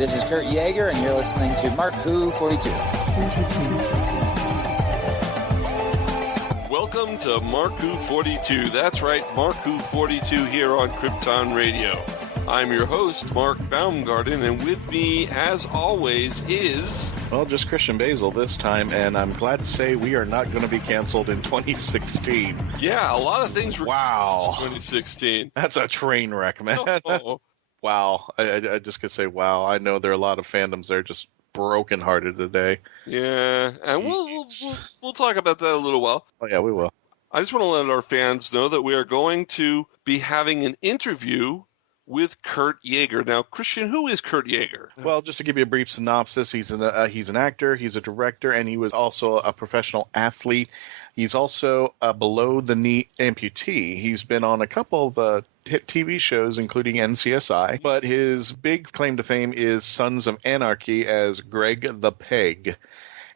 this is Kurt Yaeger, and you're listening to Mark Who 42. Welcome to Mark Who 42. That's right, Mark Who 42 here on Krypton-Radio. I'm your host, Mark Baumgarten, and with me, as always, is... Well, just Christian-basel this time, and I'm glad to say we are not going to be canceled in 2016. Yeah, a lot of things were wow. canceled in 2016. That's a train wreck, man. Oh. Wow. I just could say wow. I know there are a lot of fandoms that are just brokenhearted today. Yeah, and we'll talk about that a little while. Oh, yeah, we will. I just want to let our fans know that we are going to be having an interview with Kurt Yaeger. Now, Christian, who is Kurt Yaeger? Well, just to give you a brief synopsis, he's an actor, he's a director, and he was also a professional athlete. He's also a below-the-knee amputee. He's been on a couple of hit TV shows, including NCSI, but his big claim to fame is Sons of Anarchy as Greg the Peg.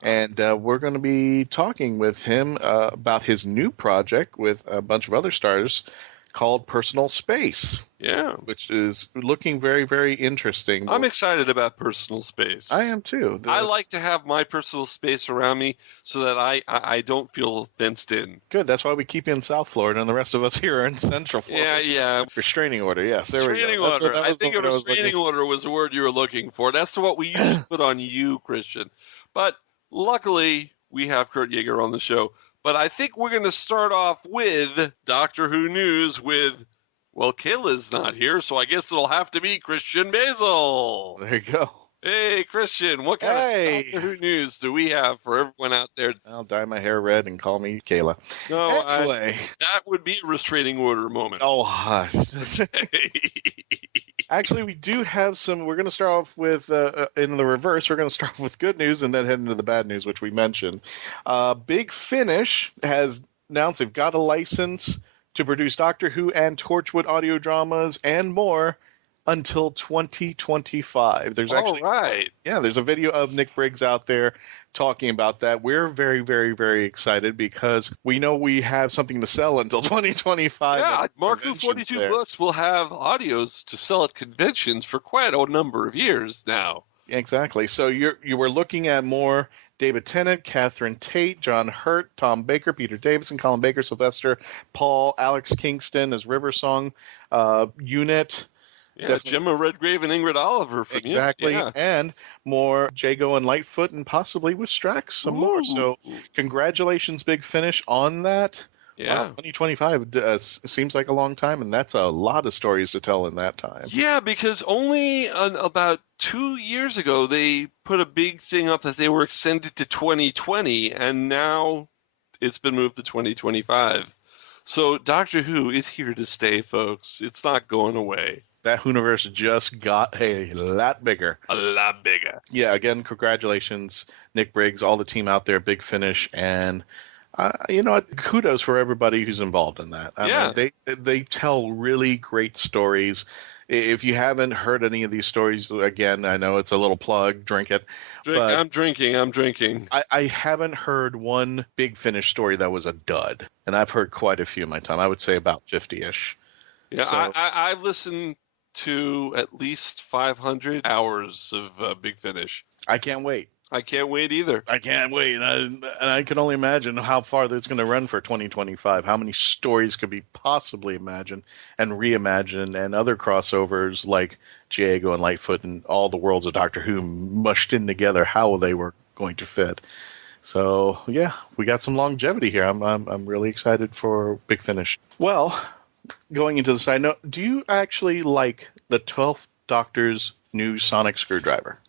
And we're going to be talking with him about his new project with a bunch of other stars called Personal Space. Yeah. Which is looking very, very interesting. I'm excited about personal space. I am too. I like to have my personal space around me so that I don't feel fenced in. Good. That's why we keep you in South Florida and the rest of us here are in Central Florida. Yeah. Restraining order, yes. There restraining we go. order. I think a restraining order was the word you were looking for. That's what we usually put on you, Christian. But luckily, we have Kurt Yaeger on the show. But I think we're going to start off with Doctor Who news with, well, Kayla's not here, so I guess it'll have to be Christian-basel. There you go. Hey, Christian, what kind of Doctor Who news do we have for everyone out there? I'll dye my hair red and call me Kayla. No, anyway. That would be a restraining order moment. Oh, hush. Actually, we do have some. We're going to start off with, in the reverse, we're going to start off with good news and then head into the bad news, which we mentioned. Big Finish has announced they've got a license to produce Doctor Who and Torchwood audio dramas and more until 2025. There's actually, all right. Yeah, there's a video of Nick Briggs out there talking about that. We're very, very, very excited because we know we have something to sell until 2025. Yeah, Mark Who 42 there. Books will have audios to sell at conventions for quite a number of years now. Exactly. So you were looking at more David Tennant, Catherine Tate, John Hurt, Tom Baker, Peter Davison, Colin Baker, Sylvester Paul, Alex Kingston as Riversong, Unit. Yeah, Gemma Redgrave and Ingrid Oliver. From exactly, yeah. And more Jago and Lightfoot, and possibly with Strax some more. So congratulations, Big Finish, on that. Yeah. 2025 seems like a long time, and that's a lot of stories to tell in that time. Yeah, because only about 2 years ago, they put a big thing up that they were extended to 2020, and now it's been moved to 2025. So Doctor Who is here to stay, folks. It's not going away. That WHOniverse just got a lot bigger. A lot bigger. Yeah, again, congratulations, Nick Briggs, all the team out there, Big Finish, and you know what? Kudos for everybody who's involved in that. I mean, they tell really great stories. If you haven't heard any of these stories, again, I know it's a little plug, drink it. I'm drinking. I haven't heard one Big Finish story that was a dud, and I've heard quite a few in my time. I would say about 50-ish. Yeah, so, I've listened to at least 500 hours of Big Finish. I can't wait. I can't wait either. I can't wait. And I can only imagine how far that's going to run for 2025. How many stories could be possibly imagined and reimagined, and other crossovers like Jago and Lightfoot and all the worlds of Doctor Who mushed in together, how they were going to fit. So, yeah, we got some longevity here. I'm really excited for Big Finish. Well, going into the side note, do you actually like the 12th Doctor's new sonic screwdriver?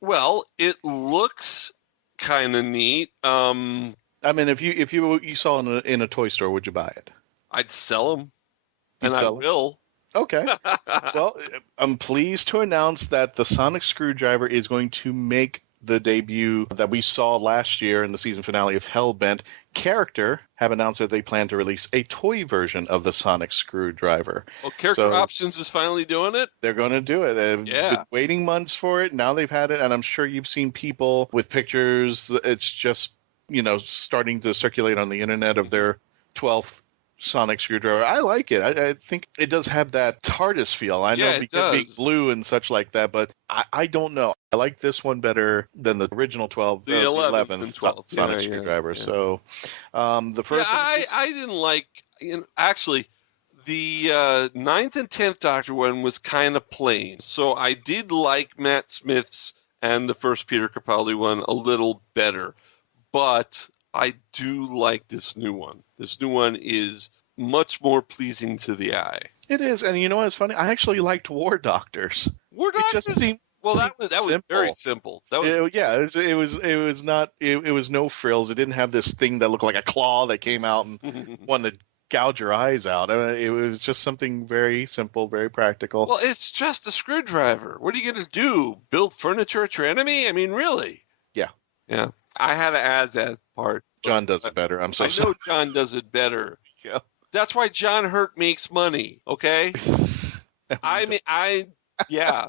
Well, it looks kind of neat. I mean, if you saw it in a toy store, would you buy it? I'd sell them, and I will. Okay. Well, I'm pleased to announce that the sonic screwdriver is going to make the debut that we saw last year in the season finale of Hellbent. Character have announced that they plan to release a toy version of the sonic screwdriver. Well, Character Options is finally doing it? They're going to do it. They've been waiting months for it. Now they've had it, and I'm sure you've seen people with pictures. It's just, starting to circulate on the internet of their 12th sonic screwdriver. I like it. I think it does have that TARDIS feel. I know it being does. blue and such like that, but I don't know. I like this one better than the original 12, The 11th and 12th. sonic screwdriver. Yeah. So the first I didn't like, actually, the 9th and 10th Doctor one was kind of plain. So I did like Matt Smith's and the first Peter Capaldi one a little better. But I do like this new one. This new one is much more pleasing to the eye. It is, and you know what's funny? I actually liked War Doctors. War Doctors? It just seemed that was very simple. That was it was no frills. It didn't have this thing that looked like a claw that came out and wanted to gouge your eyes out. It was just something very simple, very practical. Well, it's just a screwdriver. What are you going to do? Build furniture at your enemy? I mean, really? Yeah. Yeah. I had to add that part. John does it better. I'm so sorry. I know John does it better. Yeah. That's why John Hurt makes money, okay? Yeah.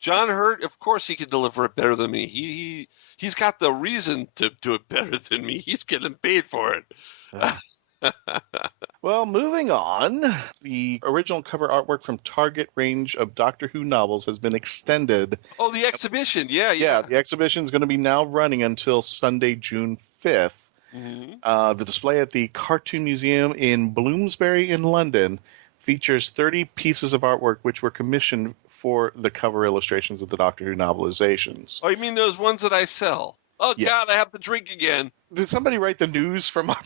John Hurt, of course he can deliver it better than me. He's got the reason to do it better than me. He's getting paid for it. Well, moving on, the original cover artwork from Target range of Doctor Who novels has been extended. Oh, the exhibition. Yeah. The exhibition is going to be now running until Sunday, June 5th. Mm-hmm. The display at the Cartoon Museum in Bloomsbury in London features 30 pieces of artwork which were commissioned for the cover illustrations of the Doctor Who novelizations. Oh, you mean those ones that I sell? Oh, yes. God, I have to drink again. Did somebody write the news from our...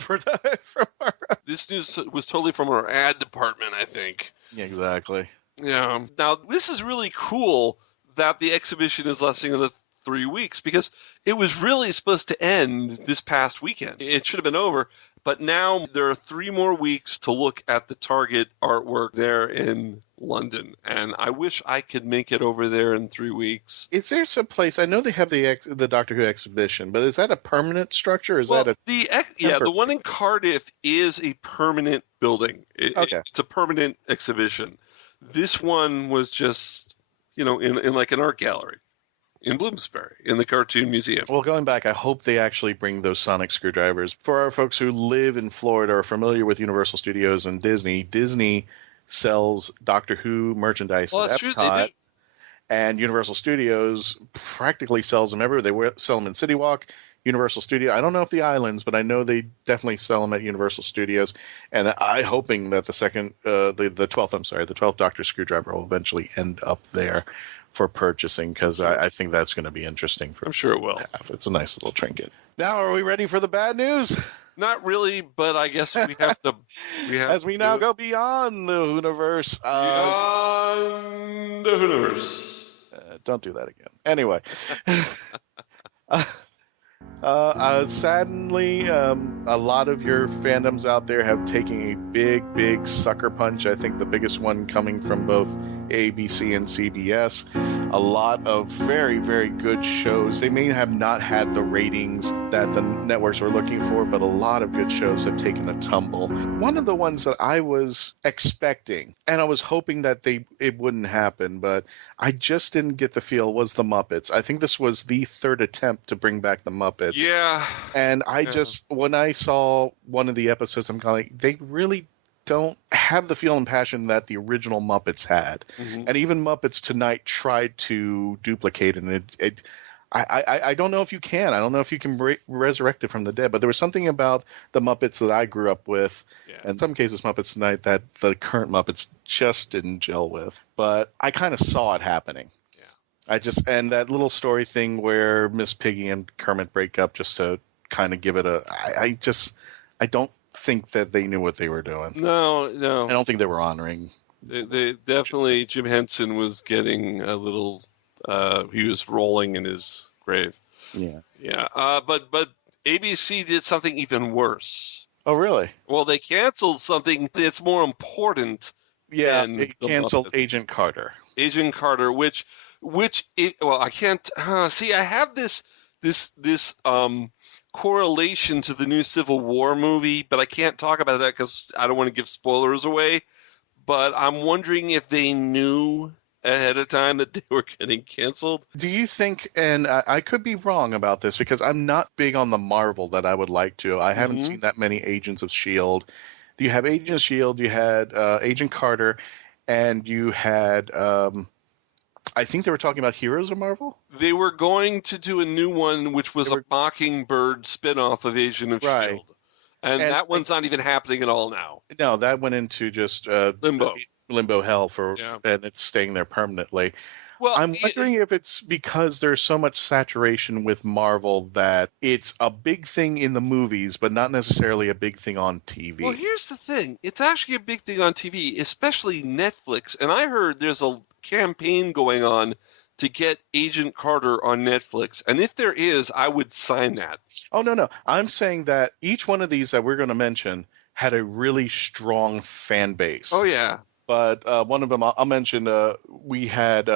This news was totally from our ad department, I think. Yeah, exactly. Yeah. Now, this is really cool that the exhibition is lasting the 3 weeks, because it was really supposed to end this past weekend. It should have been over, but now there are 3 more weeks to look at the Target artwork there in London, and I wish I could make it over there in 3 weeks. Is there some place? I know they have the Doctor Who exhibition, but is that a permanent structure? Or is that the one in Cardiff is a permanent building. It's a permanent exhibition. This one was just, in like an art gallery in Bloomsbury, in the Cartoon Museum. Well, going back, I hope they actually bring those sonic screwdrivers. For our folks who live in Florida or are familiar with Universal Studios and Disney sells Doctor Who merchandise at Epcot. True, they do. And Universal Studios practically sells them everywhere. They sell them in City Walk, Universal Studio. I don't know if the islands, but I know they definitely sell them at Universal Studios. And I'm hoping that the 12th Doctor screwdriver will eventually end up there for purchasing, because I think that's going to be interesting. I'm sure it will. It's a nice little trinket. Now, are we ready for the bad news? Not really, but I guess we have to. As we now go beyond the WHOniverse. Beyond the WHOniverse. Don't do that again. Anyway. Sadly, a lot of your fandoms out there have taken a big sucker punch. I think the biggest one coming from both ABC and CBS. A lot of very, very good shows. They may have not had the ratings that the networks were looking for, but a lot of good shows have taken a tumble. One of the ones that I was expecting, and I was hoping that it wouldn't happen, but I just didn't get the feel, was The Muppets. I think this was the 3rd attempt to bring back The Muppets. Yeah. And when I saw one of the episodes, I'm kind of like, they really don't have the feel and passion that the original Muppets had. Mm-hmm. And even Muppets Tonight tried to duplicate it. And I don't know if you can. I don't know if you can resurrect it from the dead. But there was something about the Muppets that I grew up with, and in some cases Muppets Tonight, that the current Muppets just didn't gel with. But I kind of saw it happening. Yeah. And that little story thing where Miss Piggy and Kermit break up just to kind of give it I don't think that they knew what they were doing. No. I don't think they were honoring. They definitely, Jim Henson was getting a little, he was rolling in his grave. Yeah. Yeah. But ABC did something even worse. Oh, really? Well, they canceled something that's more important. Yeah, they canceled Agent Carter. Agent Carter, which I can't, see, I have this correlation to the new Civil War movie, but I can't talk about that because I don't want to give spoilers away. But I'm wondering if they knew ahead of time that they were getting canceled. Do you think, and I could be wrong about this because I'm not big on the Marvel that I would like to. I haven't seen that many Agents of S.H.I.E.L.D. You have Agent of S.H.I.E.L.D., you had Agent Carter, and you had, I think they were talking about Heroes of Marvel? They were going to do a new one, which was a Mockingbird spinoff of Agent of Right. S.H.I.E.L.D. And that one's not even happening at all now. No, that went into just limbo hell and it's staying there permanently. Well, I'm wondering if it's because there's so much saturation with Marvel that it's a big thing in the movies, but not necessarily a big thing on TV. Well, here's the thing. It's actually a big thing on TV, especially Netflix. And I heard there's a campaign going on to get Agent Carter on Netflix. And if there is, I would sign that. Oh, no. I'm saying that each one of these that we're going to mention had a really strong fan base. Oh, yeah. But one of them, I'll mention, we had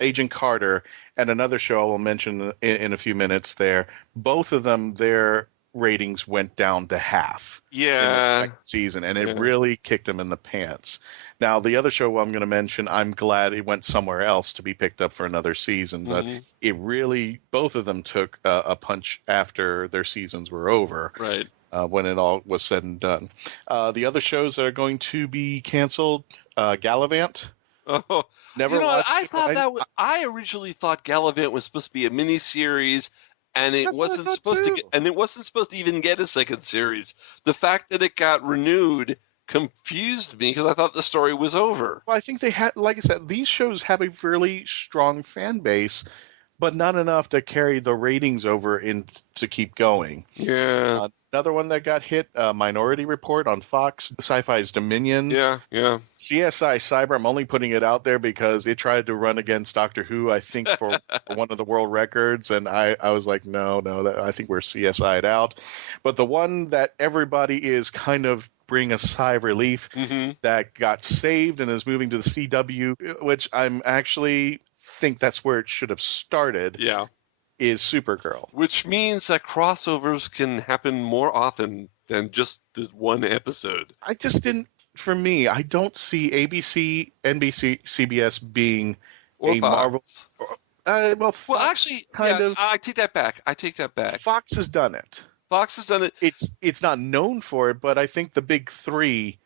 Agent Carter and another show I will mention in a few minutes there. Both of them, their ratings went down to half in the second season, and it really kicked them in the pants. Now, the other show I'm going to mention, I'm glad it went somewhere else to be picked up for another season, but it really, both of them took a punch after their seasons were over. Right. When it all was said and done. The other shows that are going to be canceled, Gallivant. Oh, never watched it. I originally thought Gallivant was supposed to be a miniseries, and it wasn't supposed to even get a second series. The fact that it got renewed confused me because I thought the story was over. Well, I think they had, like I said, these shows have a really strong fan base, but not enough to carry the ratings over to keep going. Yeah. Another one that got hit, Minority Report on Fox, Sci-Fi's Dominions. Yeah. CSI Cyber, I'm only putting it out there because it tried to run against Doctor Who, I think, for one of the world records, and I was like, no, I think we're CSI'd out. But the one that everybody is kind of bring a sigh of relief that got saved and is moving to the CW, which I'm actually think that's where it should have started. Yeah. Is Supergirl. Which means that crossovers can happen more often than just this one episode. I just didn't, for me, I don't see ABC, NBC, CBS being or a Fox. Marvel. Fox actually, kind of. I take that back. Fox has done it. It's not known for it, but I think the big three,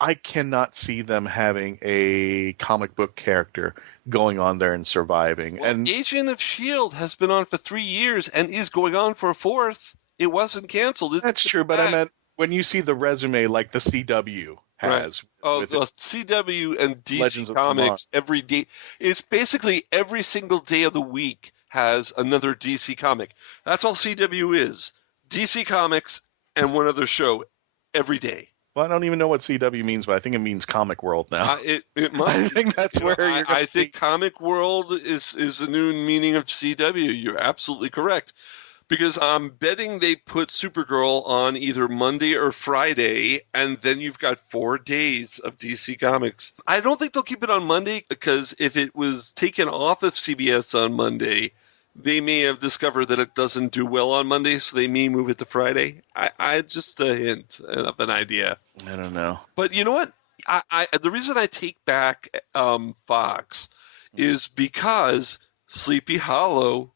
I cannot see them having a comic book character going on there and surviving. Well, and Agent of S.H.I.E.L.D. has been on for 3 years and is going on for a fourth. It wasn't canceled. That's true, but I meant when you see the resume like the CW has. Right. Oh, the CW and DC Comics every day. It's basically every single day of the week has another DC comic. That's all CW is. DC Comics and one other show every day. Well, I don't even know what CW means, but I think it means Comic World now. It must. I think that's where you're going I think Comic World is the new meaning of CW. You're absolutely correct. Because I'm betting they put Supergirl on either Monday or Friday, and then you've got 4 days of DC Comics. I don't think they'll keep it on Monday, because if it was taken off of CBS on Monday, they may have discovered that it doesn't do well on Monday, so they may move it to Friday. I just a hint of an idea. I don't know. But you know what? The reason I take back Fox is because Sleepy Hollow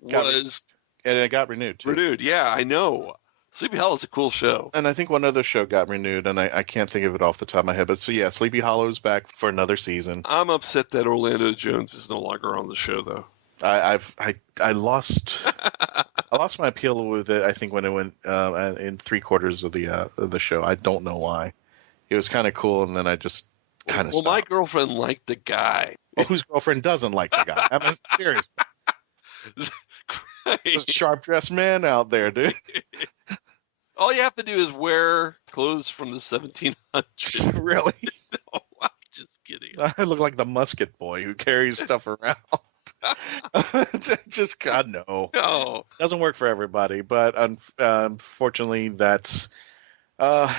was... And it got renewed, too. Renewed, yeah, I know. Sleepy Hollow is a cool show. And I think one other show got renewed, and I can't think of it off the top of my head. But so, yeah, Sleepy Hollow is back for another season. I'm upset that Orlando Jones is no longer on the show, though. I lost my appeal with it. I think when it went in 3/4 of the show. I don't know why. It was kind of cool, and then I just kind of. Well, my girlfriend liked the guy. Well, whose girlfriend doesn't like the guy? I mean, seriously. There's a sharp dressed man out there, dude. All you have to do is wear clothes from the 1700s. Really? No, I'm just kidding. I look like the musket boy who carries stuff around. Just God no. Doesn't work for everybody, but unfortunately, that's I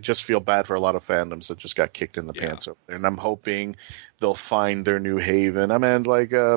just feel bad for a lot of fandoms that just got kicked in the pants over there, and I'm hoping they'll find their new haven. I mean,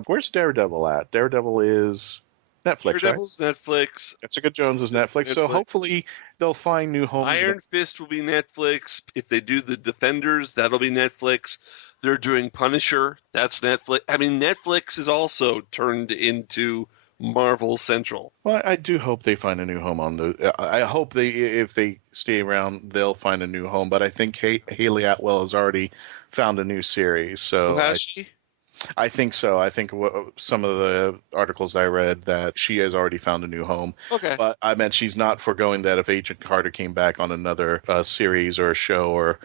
where's Daredevil at? Daredevil is Netflix, Daredevil's right? Netflix. Jessica Jones is Netflix, so hopefully they'll find new homes. Iron Fist will be Netflix. If they do the Defenders, that'll be Netflix. They're doing Punisher. That's Netflix. I mean, Netflix is also turned into Marvel Central. Well, I do hope they find a new home on the. I hope if they stay around, they'll find a new home. But I think Haley Atwell has already found a new series. So Has she? I think so. I think some of the articles I read that she has already found a new home. Okay. But I meant she's not foregoing that if Agent Carter came back on another series or a show or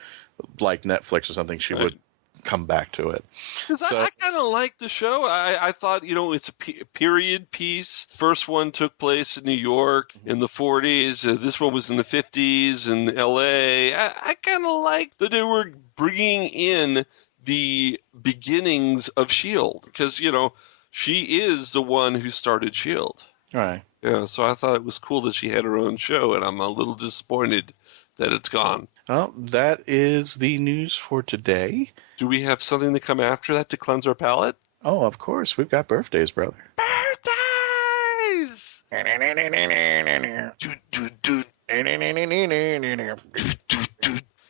like Netflix or something, she would come back to it. Because I kind of like the show. I thought, it's a period piece. First one took place in New York in the 40s. This one was in the 50s in L.A. I kind of liked that they were bringing in the beginnings of S.H.I.E.L.D. because, she is the one who started S.H.I.E.L.D. Right. Yeah, so I thought it was cool that she had her own show, and I'm a little disappointed that it's gone. Well, that is the news for today. Do we have something to come after that to cleanse our palate? Oh, of course. We've got birthdays, brother. Birthdays!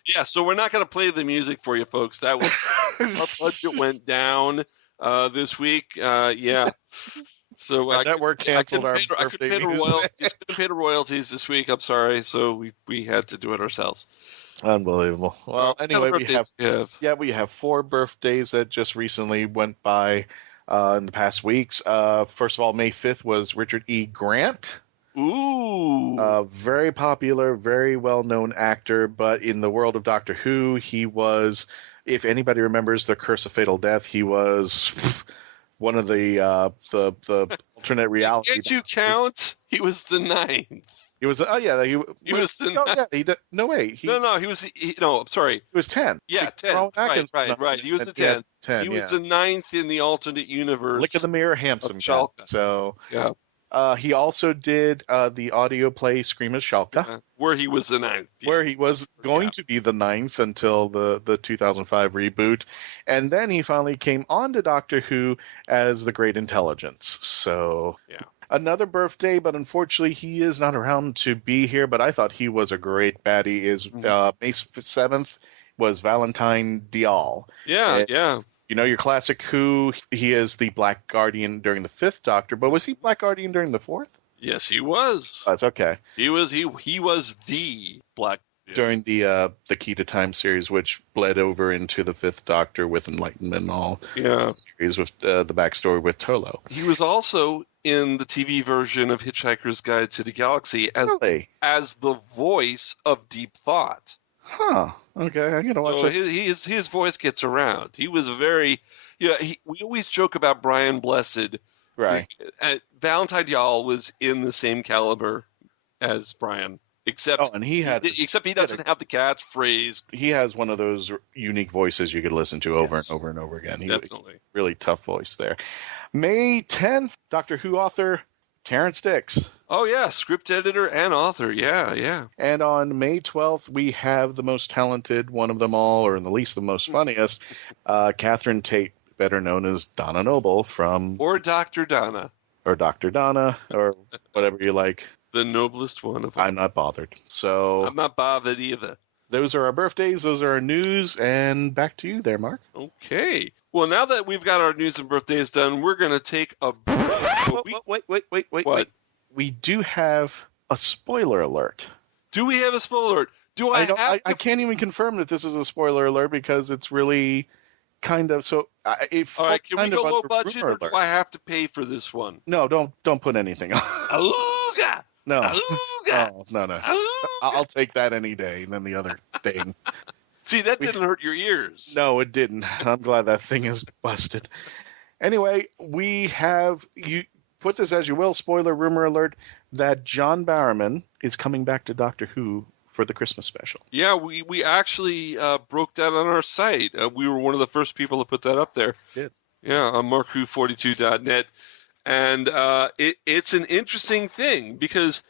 Yeah, so we're not going to play the music for you, folks. That was our budget went down this week. Yeah. So our network canceled our birthday music. Couldn't pay the royalties this week. I'm sorry. So we had to do it ourselves. Unbelievable. Well, anyway, we have 4 birthdays that just recently went by in the past weeks. First of all, May 5th was Richard E. Grant. Ooh. Very popular, very well-known actor, but in the world of Doctor Who, he was, if anybody remembers The Curse of Fatal Death, he was one of the alternate reality. Can't you count? He was the 9th. He was. Oh yeah, he was. He did. No wait. I'm sorry. He was 10. Yeah, 10. Right. He was the 10th. 10. He was the 9th in the alternate universe. Lick of the Mirror, handsome guy. So yeah. He also did the audio play Scream of Shalka, where he was the 9th. Yeah. Where he was going to be the 9th until the 2005 reboot. And then he finally came on to Doctor Who as the Great Intelligence. So another birthday, but unfortunately he is not around to be here. But I thought he was a great baddie. May 7th was Valentine Dial. Yeah. You know, your classic Who, he is the Black Guardian during the 5th Doctor, but was he Black Guardian during the 4th? Yes, he was. That's okay. He was the Black during the Key to Time series, which bled over into the 5th Doctor with Enlightenment and all. Yeah. Series with the backstory with Tolo. He was also in the TV version of Hitchhiker's Guide to the Galaxy as the voice of Deep Thought. Huh. Okay, I'm gonna watch it. His voice gets around. He was a very, we always joke about Brian Blessed. Right. Valentine Dial was in the same caliber as Brian, except he doesn't have the catchphrase. He has one of those unique voices you could listen to over and over and over again. Definitely. Really tough voice there. May 10th, Doctor Who author Terrence Dicks. Oh, yeah, script editor and author, yeah. And on May 12th, we have the most talented, one of them all, or at least the most funniest, Catherine Tate, better known as Donna Noble from... Or Dr. Donna. Or Dr. Donna, or whatever you like. The noblest one of all. I'm not bothered. So I'm not bothered either. Those are our birthdays, those are our news, and back to you there, Mark. Okay. Well, now that we've got our news and birthdays done, we're going to take a... Wait. What? We do have a spoiler alert. Do we have a spoiler alert? I can't even confirm that this is a spoiler alert because it's really kind of so. All right, can we go low budget, or do I have to pay for this one? No, don't put anything on. Awooga! No. Awooga! Oh, no. Awooga! I'll take that any day than the other thing. See, that didn't hurt your ears. No, it didn't. I'm glad that thing is busted. Anyway, we have you. Put this as you will, spoiler rumor alert, that John Barrowman is coming back to Doctor Who for the Christmas special. Yeah, we actually broke that on our site. We were one of the first people to put that up there. Did. Yeah, on markwho42.net. And it's an interesting thing because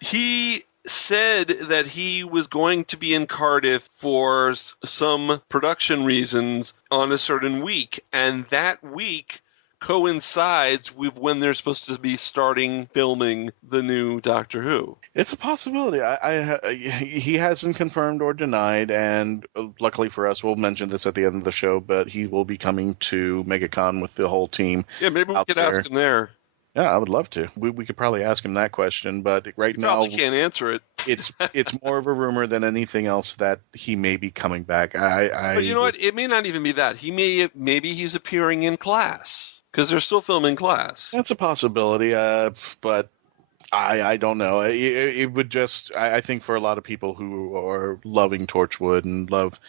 he said that he was going to be in Cardiff for some production reasons on a certain week. And that week coincides with when they're supposed to be starting filming the new Doctor Who. It's a possibility. He hasn't confirmed or denied, and luckily for us, we'll mention this at the end of the show, but he will be coming to MegaCon with the whole team. Yeah, maybe we could ask him there. Yeah, I would love to. We could probably ask him that question, but right now Probably can't answer it. it's more of a rumor than anything else that he may be coming back. But you know what? It may not even be that. Maybe he's appearing in Class because they're still filming Class. That's a possibility, but I don't know. It would just, I think for a lot of people who are loving Torchwood and love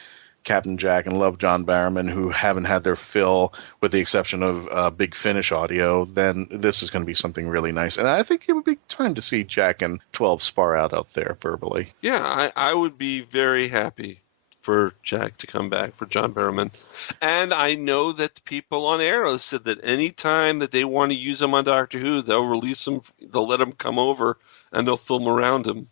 Captain Jack and love John Barrowman, who haven't had their fill, with the exception of Big Finish audio, then this is going to be something really nice. And I think it would be time to see Jack and 12 spar out there verbally. Yeah, I would be very happy for Jack to come back, for John Barrowman. And I know that the people on Arrow said that any time that they want to use him on Doctor Who, they'll release him, they'll let him come over, and they'll film around him.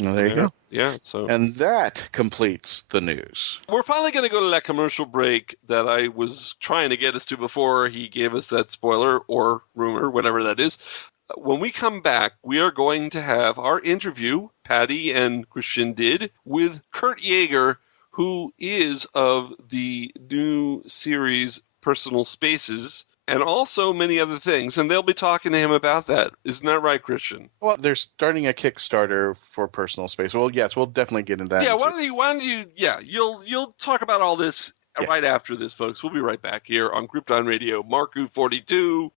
Well, there you go. Yeah, so. And that completes the news. We're finally going to go to that commercial break that I was trying to get us to before he gave us that spoiler or rumor, whatever that is. When we come back, we are going to have our interview, Patty and Christian did, with Kurt Yaeger, who is of the new series Personal Spaces, and also many other things, and they'll be talking to him about that. Isn't that right, Christian? Well, they're starting a Kickstarter for Personal Space. Well, yes, we'll definitely get into that. Yeah, why don't you? Yeah, you'll talk about all this right after this, folks. We'll be right back here on Krypton Radio, Mark 42.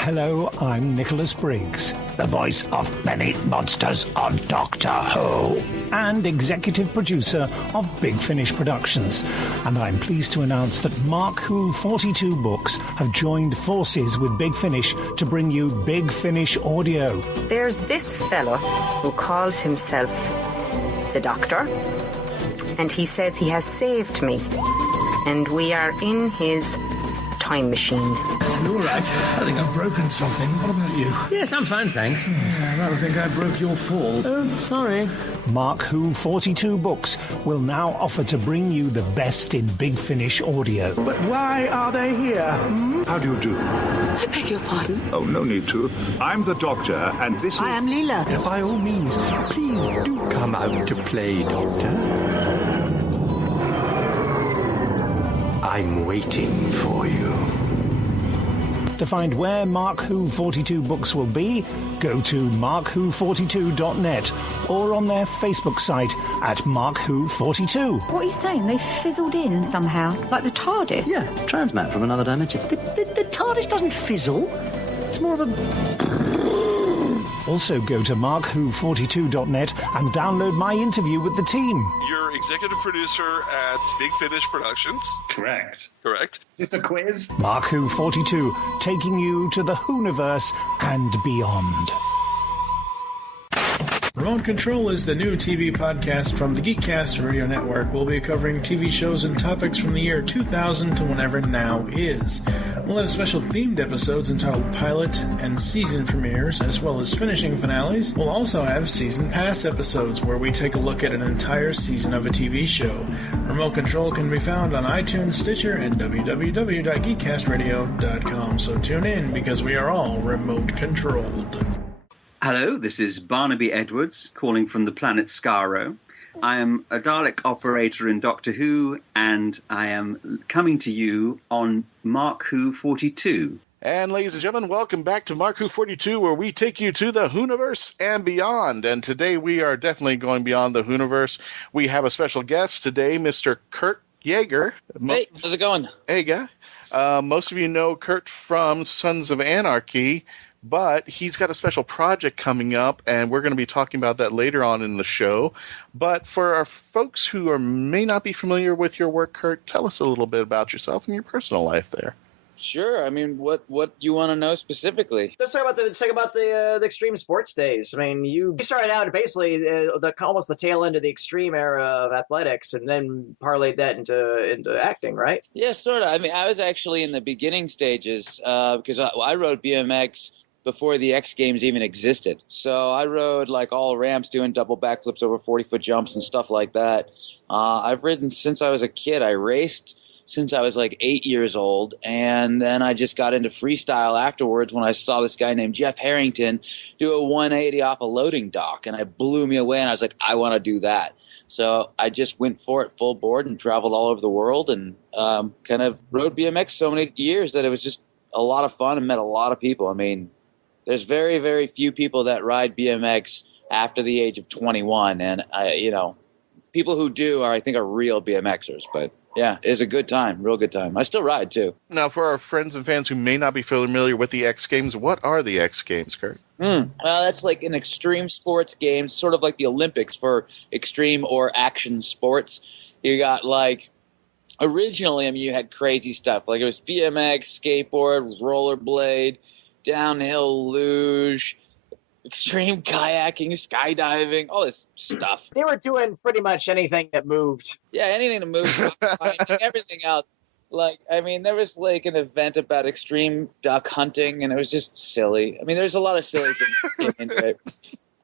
Hello, I'm Nicholas Briggs, the voice of many monsters on Doctor Who, and executive producer of Big Finish Productions. And I'm pleased to announce that Mark Who 42 Books have joined forces with Big Finish to bring you Big Finish Audio. There's this fella who calls himself the Doctor, and he says he has saved me, and we are in his time machine. You all right? I think I've broken something. What about you? Yes, I'm fine, thanks. I rather think I broke your fall. Oh, sorry. Mark Who 42 Books will now offer to bring you the best in Big Finish audio. But why are they here? How do you do? I beg your pardon? Oh, no need to. I'm the Doctor, and this is... I am Leela. By all means, please do come out to play, Doctor. I'm waiting for you. To find where Mark Who 42 Books will be, go to markwho42.net or on their Facebook site at Mark Who 42. What are you saying? They fizzled in somehow? Like the TARDIS? Yeah, transmat from another dimension. The TARDIS doesn't fizzle. It's more of a... Also go to markwho42.net and download my interview with the team. You're executive producer at Big Finish Productions. Correct. Is this a quiz? Mark Who 42, taking you to the WHOniverse and beyond. Remote Control is the new TV podcast from the Geekcast Radio Network. We'll be covering TV shows and topics from the year 2000 to whenever now is. We'll have special themed episodes entitled Pilot and Season Premieres, as well as finishing finales. We'll also have Season Pass episodes, where we take a look at an entire season of a TV show. Remote Control can be found on iTunes, Stitcher, and www.geekcastradio.com. So tune in, because we are all remote controlled. Hello, this is Barnaby Edwards, calling from the planet Skaro. I am a Dalek operator in Doctor Who, and I am coming to you on Mark Who 42. And ladies and gentlemen, welcome back to Mark Who 42, where we take you to the WHOniverse and beyond. And today we are definitely going beyond the WHOniverse. We have a special guest today, Mr. Kurt Yaeger. Hey, how's it going? Hey, guy. Most of you know Kurt from Sons of Anarchy, but he's got a special project coming up, and we're going to be talking about that later on in the show. But for our folks who may not be familiar with your work, Kurt, tell us a little bit about yourself and your personal life there. Sure. I mean, what do you want to know specifically? Let's talk about the extreme sports days. I mean, you started out basically almost the tail end of the extreme era of athletics, and then parlayed that into acting, right? Yeah, sort of. I mean, I was actually in the beginning stages because I rode BMX before the X Games even existed. So I rode like all ramps, doing double backflips over 40-foot jumps and stuff like that. I've ridden since I was a kid. I raced since I was like 8 years old, and then I just got into freestyle afterwards when I saw this guy named Jeff Harrington do a 180 off a loading dock, and it blew me away, and I was like, I want to do that. So I just went for it full board and traveled all over the world and kind of rode BMX so many years that it was just a lot of fun and met a lot of people. I mean, there's very, very few people that ride BMX after the age of 21. And, people who do I think are real BMXers. But, yeah, it's a good time, real good time. I still ride, too. Now, for our friends and fans who may not be familiar with the X Games, what are the X Games, Kurt? That's like an extreme sports game, sort of like the Olympics for extreme or action sports. You got like, originally, you had crazy stuff. Like it was BMX, skateboard, rollerblade, downhill luge, extreme kayaking, skydiving, all this stuff. They were doing pretty much anything that moved. Yeah, anything that moved, finding everything out. Like, there was like an event about extreme duck hunting, and it was just silly. There's a lot of silly things into it.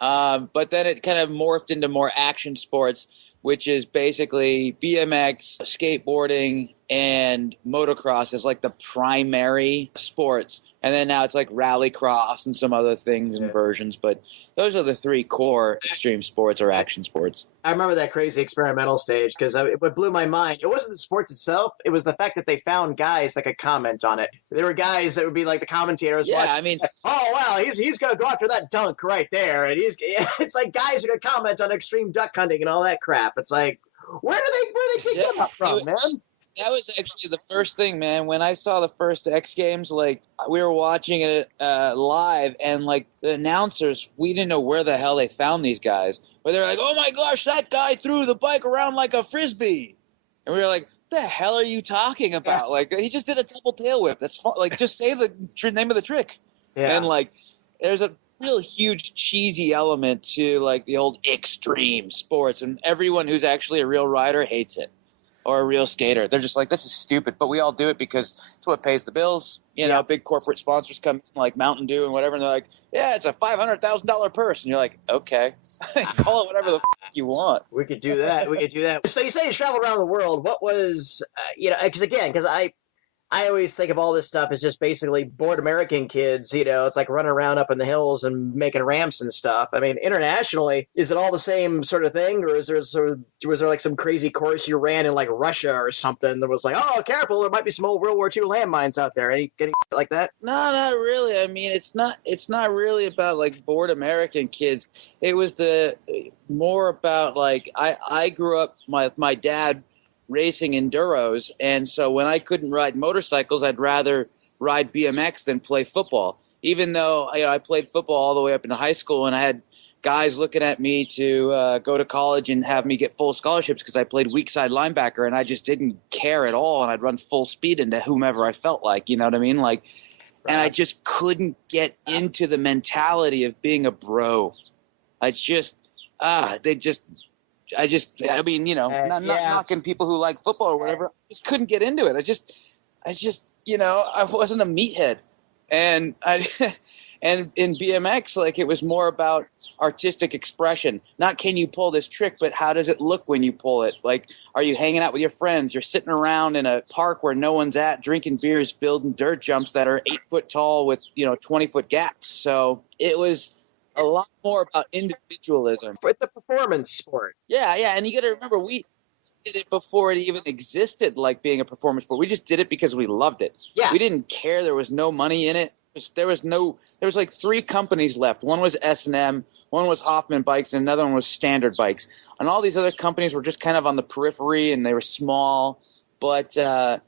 But then it kind of morphed into more action sports, which is basically BMX, skateboarding, and motocross is like the primary sports. And then now it's like rallycross and some other things and versions. But those are the three core extreme sports or action sports. I remember that crazy experimental stage because what blew my mind, it wasn't the sports itself. It was the fact that they found guys that could comment on it. There were guys that would be like the commentators. Yeah, watching, oh, wow, he's going to go after that dunk right there. And it's like guys who could comment on extreme duck hunting and all that crap. It's like, where they take them up from, man? That was actually the first thing, man. When I saw the first X Games, like, we were watching it live, and, like, the announcers, we didn't know where the hell they found these guys. But they're like, oh, my gosh, that guy threw the bike around like a Frisbee. And we were like, what the hell are you talking about? Like, he just did a double tail whip. That's fun. Like, just say the name of the trick. Yeah. And, like, there's a real huge cheesy element to, like, the old extreme sports. And everyone who's actually a real rider hates it. Or a real skater. They're just like, this is stupid, but we all do it because it's what pays the bills. You know, big corporate sponsors come in, like Mountain Dew and whatever, and they're like, yeah, it's a $500,000 purse. And you're like, okay, call it whatever the you want. We could do that. So you say you traveled around the world. What was, because I always think of all this stuff as just basically bored American kids, it's like running around up in the hills and making ramps and stuff. Internationally, is it all the same sort of thing? Or was there like some crazy course you ran in like Russia or something that was like, oh, careful, there might be some old World War II landmines out there. Any like that? No, not really. It's not really about like bored American kids. It was more about like, I grew up, my dad racing enduros, and so when I couldn't ride motorcycles, I'd rather ride BMX than play football. Even though I played football all the way up into high school, and I had guys looking at me to go to college and have me get full scholarships because I played weak side linebacker, and I just didn't care at all, and I'd run full speed into whomever I felt like, you know what I mean? Like, and I just couldn't get into the mentality of being a bro. Not knocking people who like football or whatever. I just couldn't get into it. I wasn't a meathead. And and in BMX, like, it was more about artistic expression. Not can you pull this trick, but how does it look when you pull it? Like, are you hanging out with your friends? You're sitting around in a park where no one's at, drinking beers, building dirt jumps that are 8 foot tall with, 20-foot gaps. So it was a lot more about individualism. It's a performance sport. Yeah, and you got to remember, we did it before it even existed, like being a performance sport. We just did it because we loved it. Yeah. We didn't care. There was no money in it. There was like 3 companies left. One was S&M, one was Hoffman Bikes, and another one was Standard Bikes. And all these other companies were just kind of on the periphery, and they were small. But then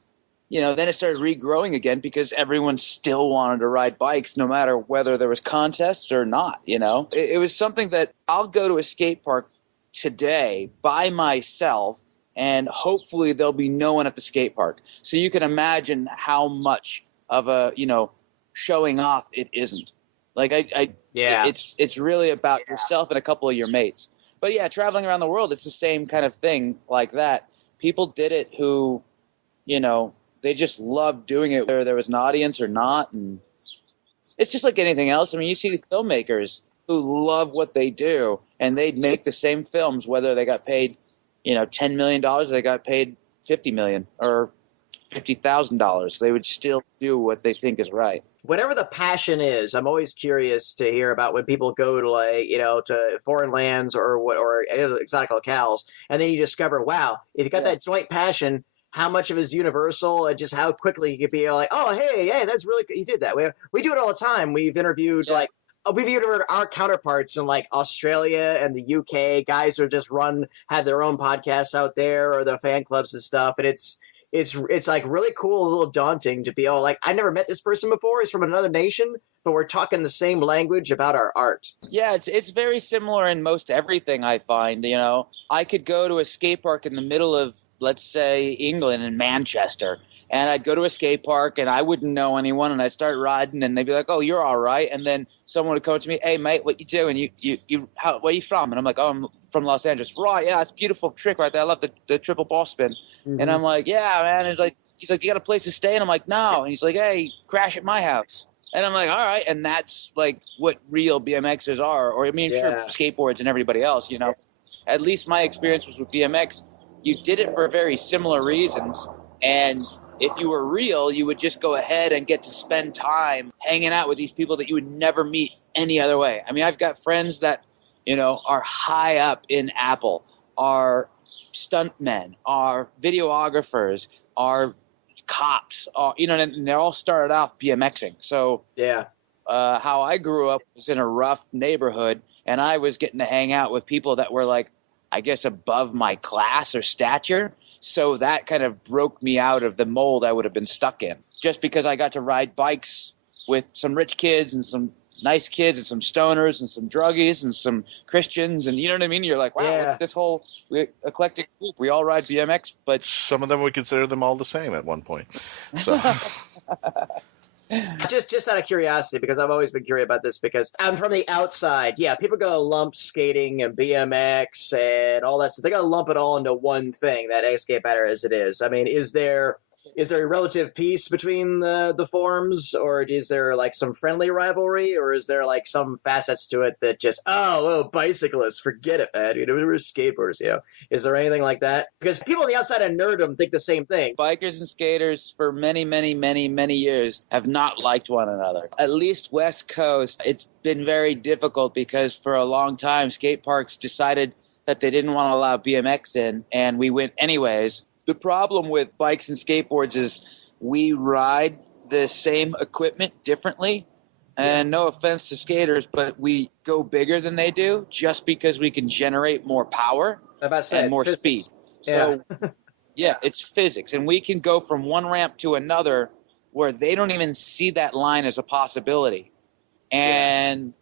it started regrowing again because everyone still wanted to ride bikes no matter whether there was contests or not, It was something that I'll go to a skate park today by myself, and hopefully there'll be no one at the skate park. So you can imagine how much of a, showing off it isn't. Like, it's really about yourself and a couple of your mates. But yeah, traveling around the world, it's the same kind of thing like that. People did it who, they just loved doing it, whether there was an audience or not. And it's just like anything else. You see filmmakers who love what they do, and they'd make the same films, whether they got paid, $10 million, or they got paid $50 million or $50,000. They would still do what they think is right. Whatever the passion is, I'm always curious to hear about when people go to, like, you know, to foreign lands or exotic locales, and then you discover, wow, if you got that joint passion, how much of it is universal, and just how quickly you could be like, oh, hey, that's really good. You did that. We do it all the time. We've interviewed we've interviewed our counterparts in like Australia and the UK, guys who just have their own podcasts out there, or the fan clubs and stuff, and it's like really cool, a little daunting to be all like, I never met this person before. He's from another nation, but we're talking the same language about our art. Yeah, it's very similar in most everything, I find. You know, I could go to a skate park in the middle of, let's say, England, in Manchester, and I'd go to a skate park and I wouldn't know anyone, and I'd start riding and they'd be like, oh, you're all right. And then someone would come to me, hey, mate, what you doing? Where are you from? And I'm like, oh, I'm from Los Angeles. Right, yeah, it's a beautiful trick right there. I love the triple ball spin. Mm-hmm. And I'm like, yeah, man. And he's like, you got a place to stay? And I'm like, no. And he's like, hey, crash at my house. And I'm like, all right. And that's like what real BMXers are. Or, I mean, sure, skateboards and everybody else, you know. At least my experience was with BMX. You did it for very similar reasons. And if you were real, you would just go ahead and get to spend time hanging out with these people that you would never meet any other way. I mean, I've got friends that, you know, are high up in Apple, are stuntmen, are videographers, are cops, you know, and they're all started off BMXing. So how I grew up was in a rough neighborhood, and I was getting to hang out with people that were like, I guess, above my class or stature. So that kind of broke me out of the mold I would have been stuck in, just because I got to ride bikes with some rich kids and some nice kids and some stoners and some druggies and some Christians. And you know what I mean? You're like, wow, look at this whole eclectic group. We all ride BMX, but some of them would consider them all the same at one point. So Just out of curiosity, because I've always been curious about this, because I'm from the outside. Yeah, people go lump skating and BMX and all that stuff. They got to lump it all into one thing, that escape matter as it is. I mean, is there a relative peace between the forms, or is there like some friendly rivalry, or is there like some facets to it that just, bicyclists, forget it, man. You know, we're skateboarders, you know. Is there anything like that? Because people on the outside of nerdom think the same thing. Bikers and skaters for many, many, many, many years have not liked one another. At least West Coast, it's been very difficult because for a long time, skate parks decided that they didn't want to allow BMX in, and we went anyways. The problem with bikes and skateboards is we ride the same equipment differently. And no offense to skaters, but we go bigger than they do just because we can generate more power and more speed. So, it's physics. And we can go from one ramp to another where they don't even see that line as a possibility. And,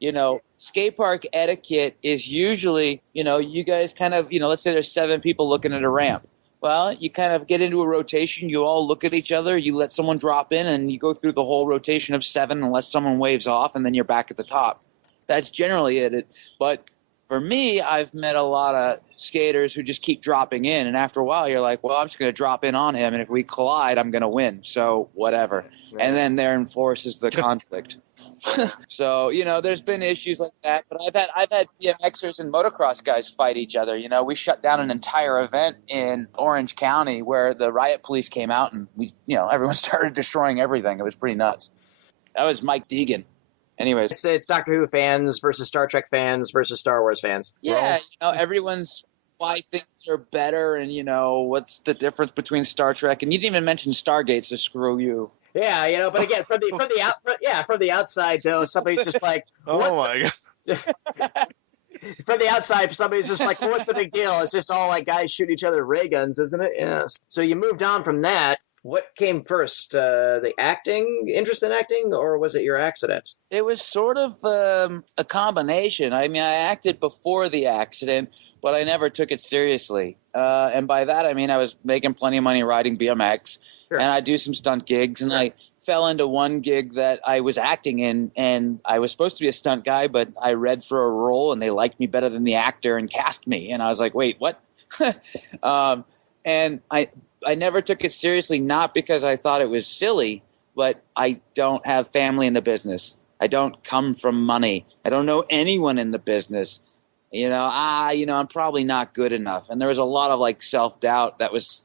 you know, skate park etiquette is usually, you know, you guys kind of, you know, let's say there's 7 people looking at a ramp. Well, you kind of get into a rotation. You all look at each other. You let someone drop in, and you go through the whole rotation of 7 unless someone waves off, and then you're back at the top. That's generally it. But for me, I've met a lot of skaters who just keep dropping in, and after a while, you're like, well, I'm just going to drop in on him, and if we collide, I'm going to win. So whatever. Right. And then there enforces the conflict. So, you know, there's been issues like that, but I've had BMXers and motocross guys fight each other. You know, we shut down an entire event in Orange County where the riot police came out, and everyone started destroying everything. It was pretty nuts. That was Mike Deegan. Anyways, it's Doctor Who fans versus Star Trek fans versus Star Wars fans. Yeah, everyone's why things are better, and what's the difference between Star Trek, and you didn't even mention Stargate, so screw you. Yeah, but again, from the outside though, somebody's just like, oh my god. From the outside, somebody's just like, well, what's the big deal? It's just all like guys shooting each other with ray guns, isn't it? Yes. So you moved on from that. What came first, the interest in acting, or was it your accident? It was sort of a combination. I mean, I acted before the accident, but I never took it seriously. And by that, I mean I was making plenty of money riding BMX, sure. And I do some stunt gigs, and I fell into one gig that I was acting in, and I was supposed to be a stunt guy, but I read for a role, and they liked me better than the actor and cast me. And I was like, wait, what? And I never took it seriously, not because I thought it was silly, but I don't have family in the business. I don't come from money. I don't know anyone in the business. I'm probably not good enough. And there was a lot of self-doubt that was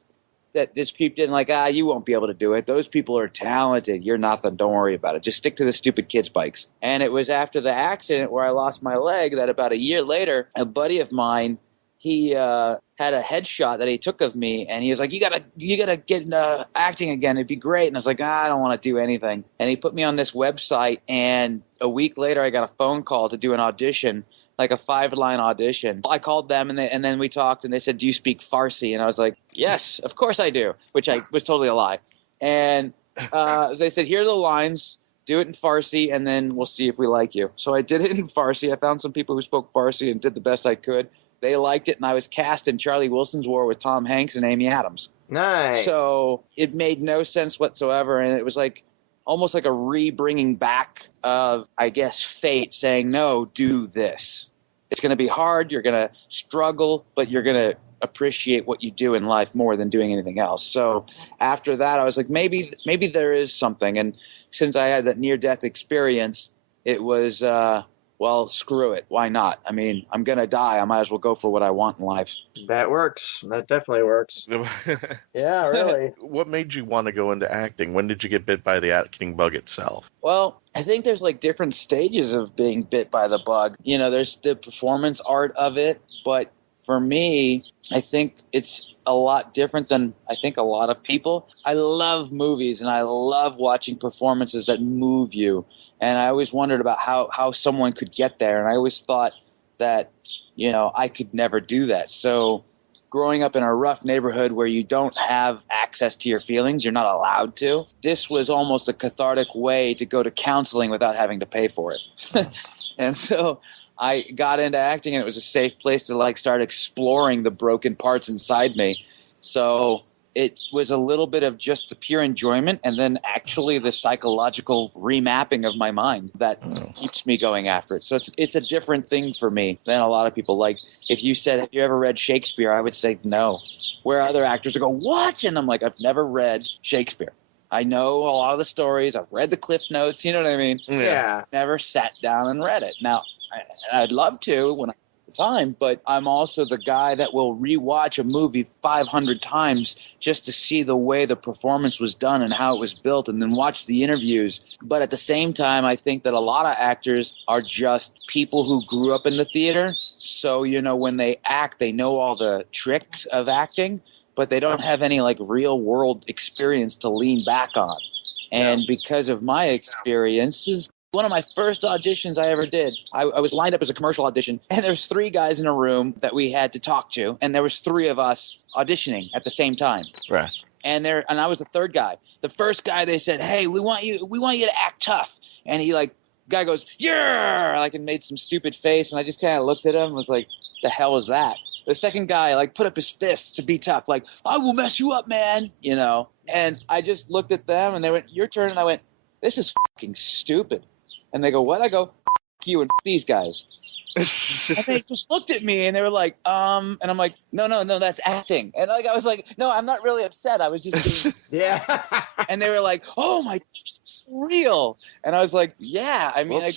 that just creeped in like, you won't be able to do it. Those people are talented. You're nothing. Don't worry about it. Just stick to the stupid kids' bikes. And it was after the accident where I lost my leg that about a year later, a buddy of mine, he had a headshot that he took of me, and he was like, you gotta get into acting again. It'd be great. And I was like, I don't want to do anything. And he put me on this website, and a week later I got a phone call to do an audition, like a 5-line audition. I called them, and then we talked, and they said, do you speak Farsi? And I was like, yes, of course I do, which I was totally a lie. And they said, here are the lines. Do it in Farsi, and then we'll see if we like you. So I did it in Farsi. I found some people who spoke Farsi and did the best I could. They liked it, and I was cast in Charlie Wilson's War with Tom Hanks and Amy Adams. Nice. So it made no sense whatsoever, and it was like almost like a re-bringing back of, I guess, fate saying, no, do this. It's going to be hard. You're going to struggle, but you're going to appreciate what you do in life more than doing anything else. So after that, I was like, maybe there is something. And since I had that near-death experience, it was well, screw it. Why not? I mean, I'm going to die. I might as well go for what I want in life. That works. That definitely works. Yeah, really. What made you want to go into acting? When did you get bit by the acting bug itself? Well, I think there's like different stages of being bit by the bug. You know, there's the performance art of it, but for me, I think it's a lot different than I think a lot of people. I love movies, and I love watching performances that move you. And I always wondered about how someone could get there. And I always thought that, you know, I could never do that. So growing up in a rough neighborhood where you don't have access to your feelings, you're not allowed to, this was almost a cathartic way to go to counseling without having to pay for it. And so I got into acting, and it was a safe place to like start exploring the broken parts inside me. So it was a little bit of just the pure enjoyment, and then actually the psychological remapping of my mind that keeps me going after it. So it's a different thing for me than a lot of people. Like if you said, have you ever read Shakespeare? I would say no. Where other actors would go, what? And I'm like, I've never read Shakespeare. I know a lot of the stories. I've read the Cliff Notes. You know what I mean? Yeah. Never sat down and read it. Now, I'd love to when I have the time, but I'm also the guy that will rewatch a movie 500 times just to see the way the performance was done and how it was built, and then watch the interviews. But at the same time, I think that a lot of actors are just people who grew up in the theater. So, you know, when they act, they know all the tricks of acting, but they don't have any like real world experience to lean back on. And because of my experiences, one of my first auditions I ever did, I was lined up as a commercial audition, and there's 3 guys in a room that we had to talk to, and there was 3 of us auditioning at the same time. Right. And I was the 3rd guy. The first guy, they said, "Hey, we want you to act tough." And he guy goes, "Yeah!" and made some stupid face, and I just kind of looked at him and was like, "The hell is that?" The second guy put up his fists to be tough, like, "I will mess you up, man," you know. And I just looked at them, and they went, "Your turn." And I went, "This is fucking stupid." And they go, "What?" I go, "F you and these guys." And they just looked at me, and they were like, and I'm like, no, that's acting. And I was like, no, I'm not really upset. I was just being... Yeah. And they were like, "Oh my, it's real." And I was like, yeah, I mean, I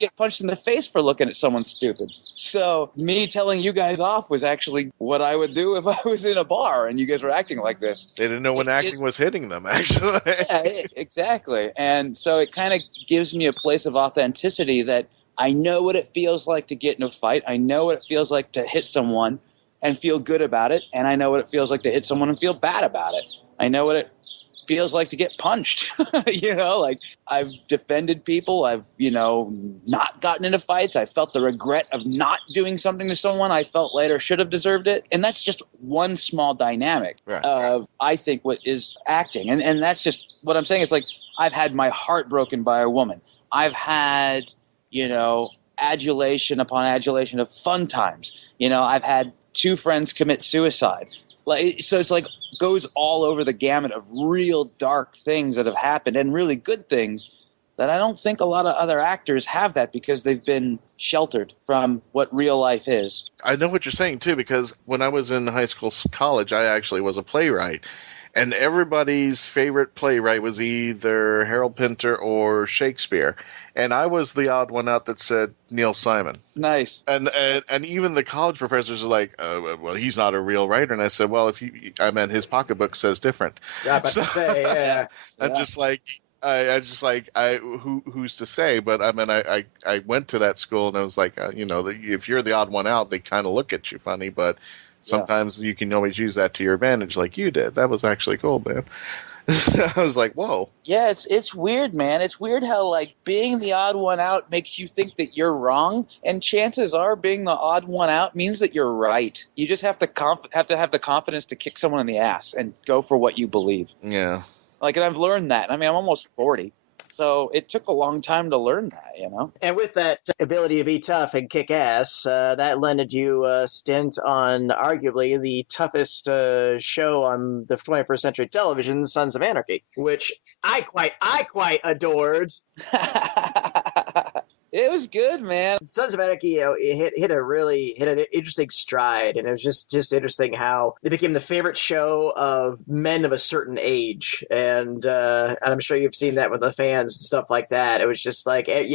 get punched in the face for looking at someone stupid. So me telling you guys off was actually what I would do if I was in a bar and you guys were acting like this. They didn't know when acting was hitting them, actually. Yeah, exactly. And so it kind of gives me a place of authenticity that I know what it feels like to get in a fight. I know what it feels like to hit someone and feel good about it. And I know what it feels like to hit someone and feel bad about it. I know what it feels like to get punched. You know, I've defended people. I've, not gotten into fights. I felt the regret of not doing something to someone I felt later should have deserved it. And that's just one small dynamic of, I think, what is acting. And that's just what I'm saying. It's I've had my heart broken by a woman. I've had, adulation upon adulation of fun times. I've had 2 friends commit suicide. So it's goes all over the gamut of real dark things that have happened and really good things that I don't think a lot of other actors have that because they've been sheltered from what real life is. I know what you're saying, too, because when I was in high school, college, I actually was a playwright. and everybody's favorite playwright was either Harold Pinter or Shakespeare. And I was the odd one out that said Neil Simon. Nice. And even the college professors are like, well, he's not a real writer. And I said, well, I meant his pocketbook says different. Yeah, I was about to say, yeah. I'm just like, who's to say? But I mean, I went to that school and I was like, if you're the odd one out, they kind of look at you funny. But sometimes you can always use that to your advantage, like you did. That was actually cool, man. I was like, whoa. Yeah, it's weird, man. It's weird how, like, being the odd one out makes you think that you're wrong, and chances are being the odd one out means that you're right. You just have to have the confidence to kick someone in the ass and go for what you believe. Yeah. Like, and I've learned that. I mean, I'm almost 40. So it took a long time to learn that, you know? And with that ability to be tough and kick ass, that landed you a stint on arguably the toughest show on the 21st century television, Sons of Anarchy, which I quite adored. It was good, man. Sons of Anarchy, it hit an interesting stride, and it was just interesting how it became the favorite show of men of a certain age, and I'm sure you've seen that with the fans and stuff like that. It was just like, its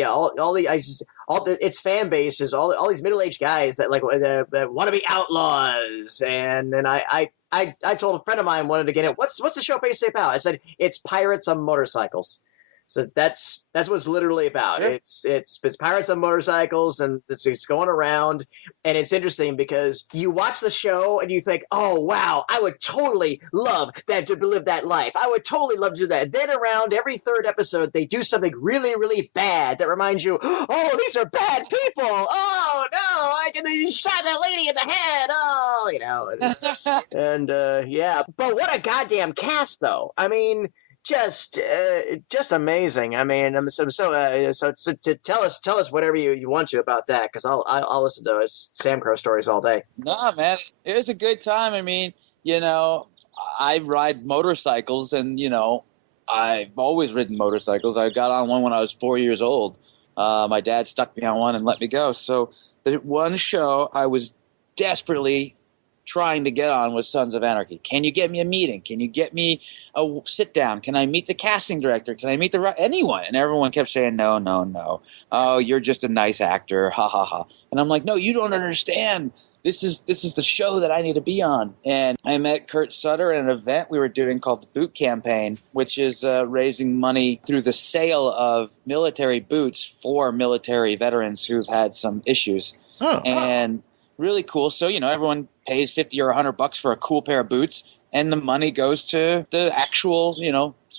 fan base is all these middle-aged guys that that want to be outlaws, and I told a friend of mine wanted to get it. What's the show basically about? I said it's pirates on motorcycles. So that's what it's literally about. Sure. It's pirates on motorcycles, and it's going around, and it's interesting because you watch the show and you think, oh wow, I would totally love that to live that life. I would totally love to do that. Then around every third episode, they do something really, really bad that reminds you, oh, these are bad people. Oh no, they shot that lady in the head. Oh, and but what a goddamn cast, though. I mean, just amazing. I mean, so tell us whatever you want to about that, because I'll listen to Sam Crow stories all day. No, man, it was a good time. I mean, I ride motorcycles, and I've always ridden motorcycles. I got on one when I was 4 years old. My dad stuck me on one and let me go. So the one show I was desperately trying to get on was Sons of Anarchy. Can you get me a meeting? Can you get me a sit down? Can I meet the casting director? Can I meet anyone? And everyone kept saying, no. Oh, you're just a nice actor. Ha ha ha. And I'm like, no, you don't understand. This is the show that I need to be on. And I met Kurt Sutter at an event we were doing called the Boot Campaign, which is raising money through the sale of military boots for military veterans who've had some issues. And really cool. So, everyone pays $50 or $100 for a cool pair of boots, and the money goes to the actual,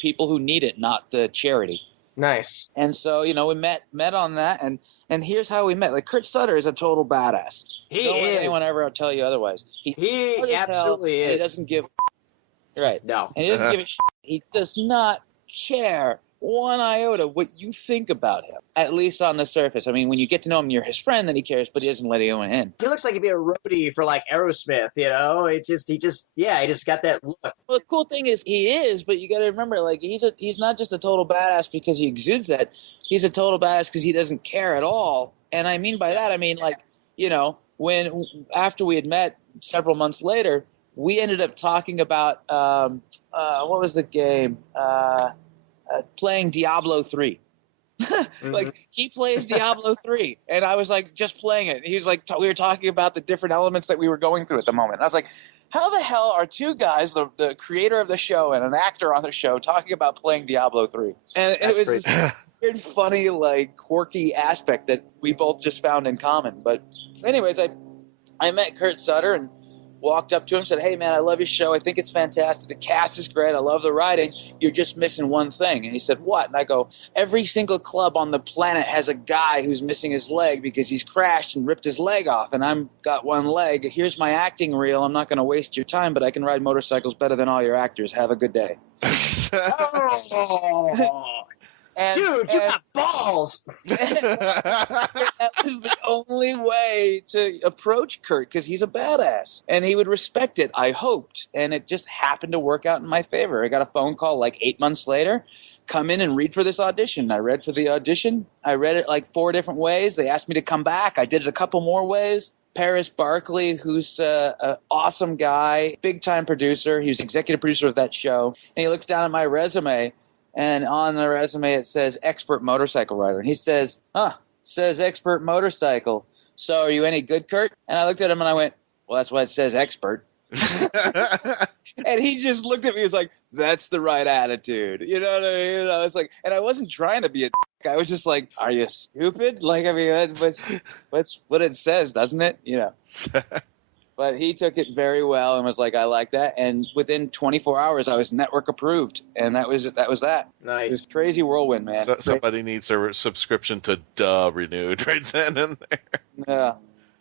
people who need it, not the charity. Nice. And so, we met on that, and here's how we met. Like, Kurt Sutter is a total badass. Don't let anyone ever tell you otherwise. He absolutely is. He doesn't give right. No. And he doesn't give a shit. He does not care one iota what you think about him, at least on the surface. I mean, when you get to know him, you're his friend, then he cares, but he doesn't let anyone in. He looks like he'd be a roadie for like Aerosmith, He just got that look. Well, the cool thing is he is, but you got to remember, like, he's not just a total badass because he exudes that. He's a total badass because he doesn't care at all. And I mean by that, I mean, like, when after we had met several months later, we ended up talking about what was the game? Playing Diablo 3. Like, he plays Diablo 3, and I was like, just playing it. He was like, we were talking about the different elements that we were going through at the moment. And I was like, how the hell are two guys, the creator of the show and an actor on the show, talking about playing Diablo 3? And it was this weird, funny, like, quirky aspect that we both just found in common. But anyways, I met Kurt Sutter and walked up to him and said, hey, man, I love your show. I think it's fantastic. The cast is great. I love the writing. You're just missing one thing. And he said, what? And I go, every single club on the planet has a guy who's missing his leg because he's crashed and ripped his leg off. And I've got one leg. Here's my acting reel. I'm not going to waste your time, but I can ride motorcycles better than all your actors. Have a good day. Dude, you got balls! That was the only way to approach Kurt, because he's a badass. And he would respect it, I hoped. And it just happened to work out in my favor. I got a phone call like 8 months later. Come in and read for this audition. I read for the audition. I read it like 4 different ways. They asked me to come back. I did it a couple more ways. Paris Barkley, who's an awesome guy, big-time producer. He was executive producer of that show. And he looks down at my resume, and on the resume it says expert motorcycle rider. And he says, says expert motorcycle. So are you any good, Kurt? And I looked at him and I went, well, that's why it says expert. And he just looked at me and was like, that's the right attitude. You know what I mean? And I was like, and I wasn't trying to be a dick. I was just like, are you stupid? Like, I mean, that's what it says, doesn't it? You know. But he took it very well and was like, I like that. And within 24 hours, I was network approved. And that was that. Nice. It was crazy whirlwind, man. Somebody needs a subscription to renewed right then and there. Yeah.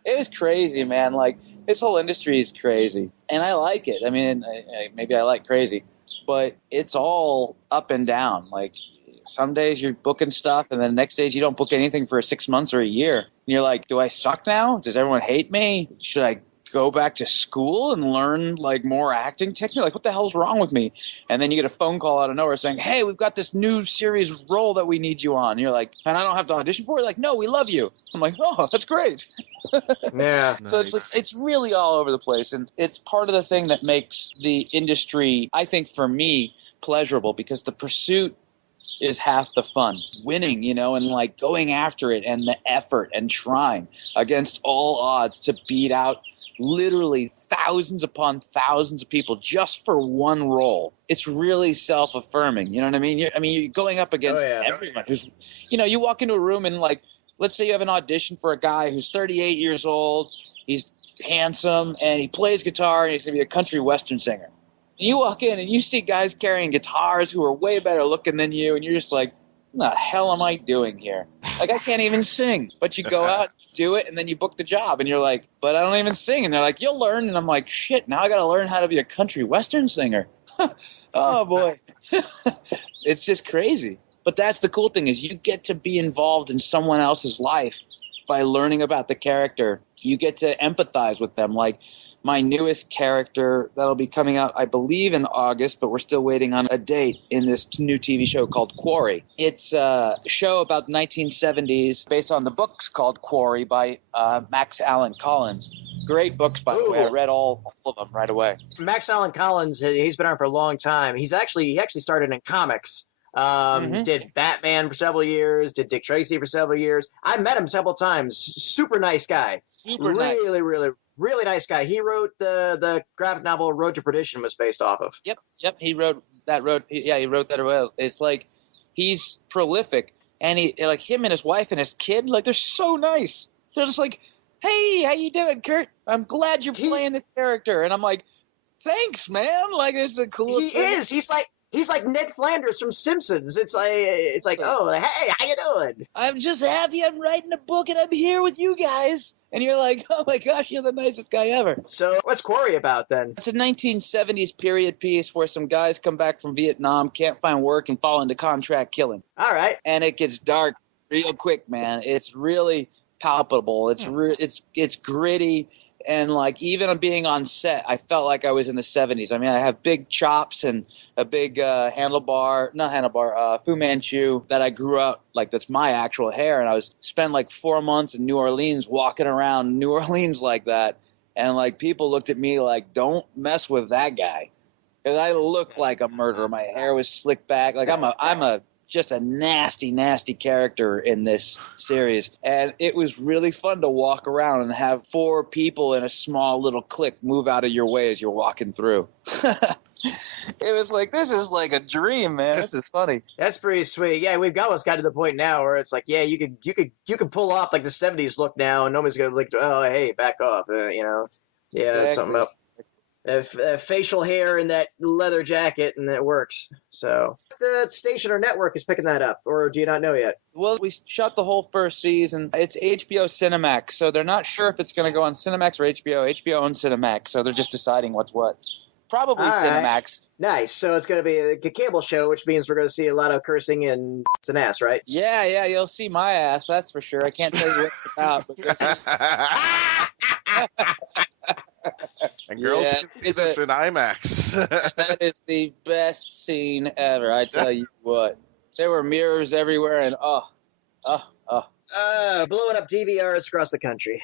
It was crazy, man. Like, this whole industry is crazy. And I like it. I mean, maybe I like crazy. But it's all up and down. Like, some days you're booking stuff, and then the next days you don't book anything for 6 months or a year. And you're like, do I suck now? Does everyone hate me? Should I go back to school and learn like more acting technique? Like, what the hell's wrong with me? And then you get a phone call out of nowhere saying, hey, we've got this new series role that we need you on. And you're like, and I don't have to audition for it? Like, no, we love you. I'm like, oh, that's great. Yeah. So it's really all over the place. And it's part of the thing that makes the industry, I think for me, pleasurable, because the pursuit is half the fun. Winning, you know, and like going after it, and the effort and trying against all odds to beat out literally thousands upon thousands of people just for one role. It's really self-affirming. You know what I mean? You're going up against everyone who's, you know, you walk into a room and like, let's say you have an audition for a guy who's 38 years old. He's handsome and he plays guitar and he's going to be a country western singer. And you walk in and you see guys carrying guitars who are way better looking than you, and you're just like, what the hell am I doing here? Like, I can't even sing. But you go out, do it, and then you book the job, and you're like, but I don't even sing. And they're like, you'll learn. And I'm like, shit, now I got to learn how to be a country western singer. Oh, boy. It's just crazy. But that's the cool thing, is you get to be involved in someone else's life by learning about the character. You get to empathize with them. Like, my newest character that'll be coming out, I believe, in August, but we're still waiting on a date, in this new TV show called Quarry. It's a show about 1970s based on the books called Quarry by Max Allan Collins. Great books, by the way. I read all of them right away. Max Allan Collins, he's been around for a long time. He actually started in comics. Did Batman for several years, did Dick Tracy for several years. I met him several times. Super nice guy. Really nice guy. He wrote the graphic novel Road to Perdition was based off of. Yep. He wrote that. He wrote that as well. It's like, he's prolific, and he, like, him and his wife and his kid, like, they're so nice. They're just like, hey, how you doing, Kurt? I'm glad you're playing the character. And I'm like, thanks, man. Like, it's the coolest thing. He's like Ned Flanders from Simpsons. It's like, oh, hey, how you doing? I'm just happy I'm writing a book and I'm here with you guys. And you're like, oh my gosh, you're the nicest guy ever. So what's Quarry about then? It's a 1970s period piece where some guys come back from Vietnam, can't find work, and fall into contract killing. All right. And it gets dark real quick, man. It's really palpable. It's gritty. And, like, even being on set, I felt like I was in the 70s. I mean, I have big chops and a big Fu Manchu that I grew out, like, that's my actual hair. And I spent like 4 months in New Orleans walking around New Orleans like that. And, like, people looked at me like, don't mess with that guy. Because I looked like a murderer. My hair was slicked back. Like, I'm just a nasty, nasty character in this series. And it was really fun to walk around and have 4 people in a small little clique move out of your way as you're walking through. It was like, this is like a dream, man. This is funny. That's pretty sweet. Yeah, we've almost got to the point now where it's like, yeah, you could pull off like the 70s look now, and nobody's gonna like, oh, hey, back off, you know. Yeah, exactly. Something about facial hair and that leather jacket, and it works. So, what station or network is picking that up, or do you not know yet? Well, we shot the whole first season. It's HBO Cinemax, so they're not sure if it's going to go on Cinemax or HBO. HBO owns Cinemax, so they're just deciding what's what. Probably Cinemax. Nice. So it's going to be a cable show, which means we're going to see a lot of cursing and an ass, right? Yeah, you'll see my ass, that's for sure. I can't tell you what it's about. But you'll see. And girls can see this in IMAX. That is the best scene ever, I tell you what. There were mirrors everywhere, and blowing up DVRs across the country.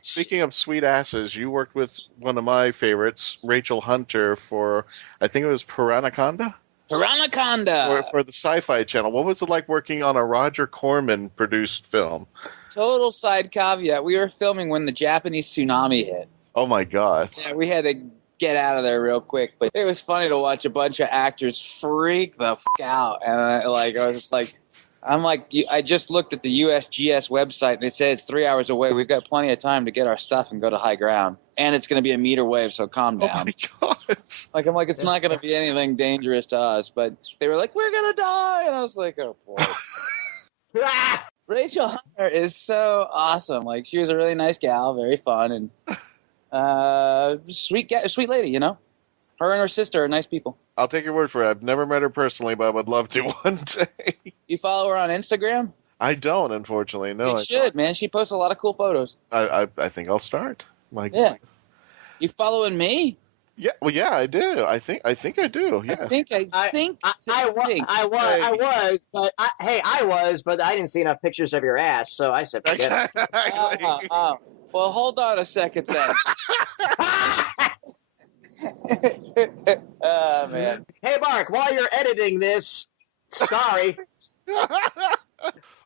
Speaking of sweet asses, you worked with one of my favorites, Rachel Hunter, for, I think it was Piranaconda? Piranaconda! For the Sci-Fi Channel. What was it like working on a Roger Corman-produced film? Total side caveat. We were filming when the Japanese tsunami hit. Oh, my God. Yeah, we had to get out of there real quick. But it was funny to watch a bunch of actors freak the f*** out. And I was just like... I just looked at the USGS website, and they said it's 3 hours away. We've got plenty of time to get our stuff and go to high ground. And it's going to be a meter wave, so calm down. Oh, my God. It's not going to be anything dangerous to us. But they were like, we're going to die. And I was like, oh, boy. Rachel Hunter is so awesome. Like, she was a really nice gal, very fun, and sweet lady, you know? Her and her sister are nice people. I'll take your word for it. I've never met her personally, but I would love to one day. You follow her on Instagram? I don't, unfortunately. No, you should, man. She posts a lot of cool photos. I think I'll start. Yeah. You following me? Yeah. Well, yeah, I do. I think I do. Yes. I was, but I didn't see enough pictures of your ass, so I said forget it. Well, hold on a second then. Oh, man. Hey, Mark, while you're editing this, sorry.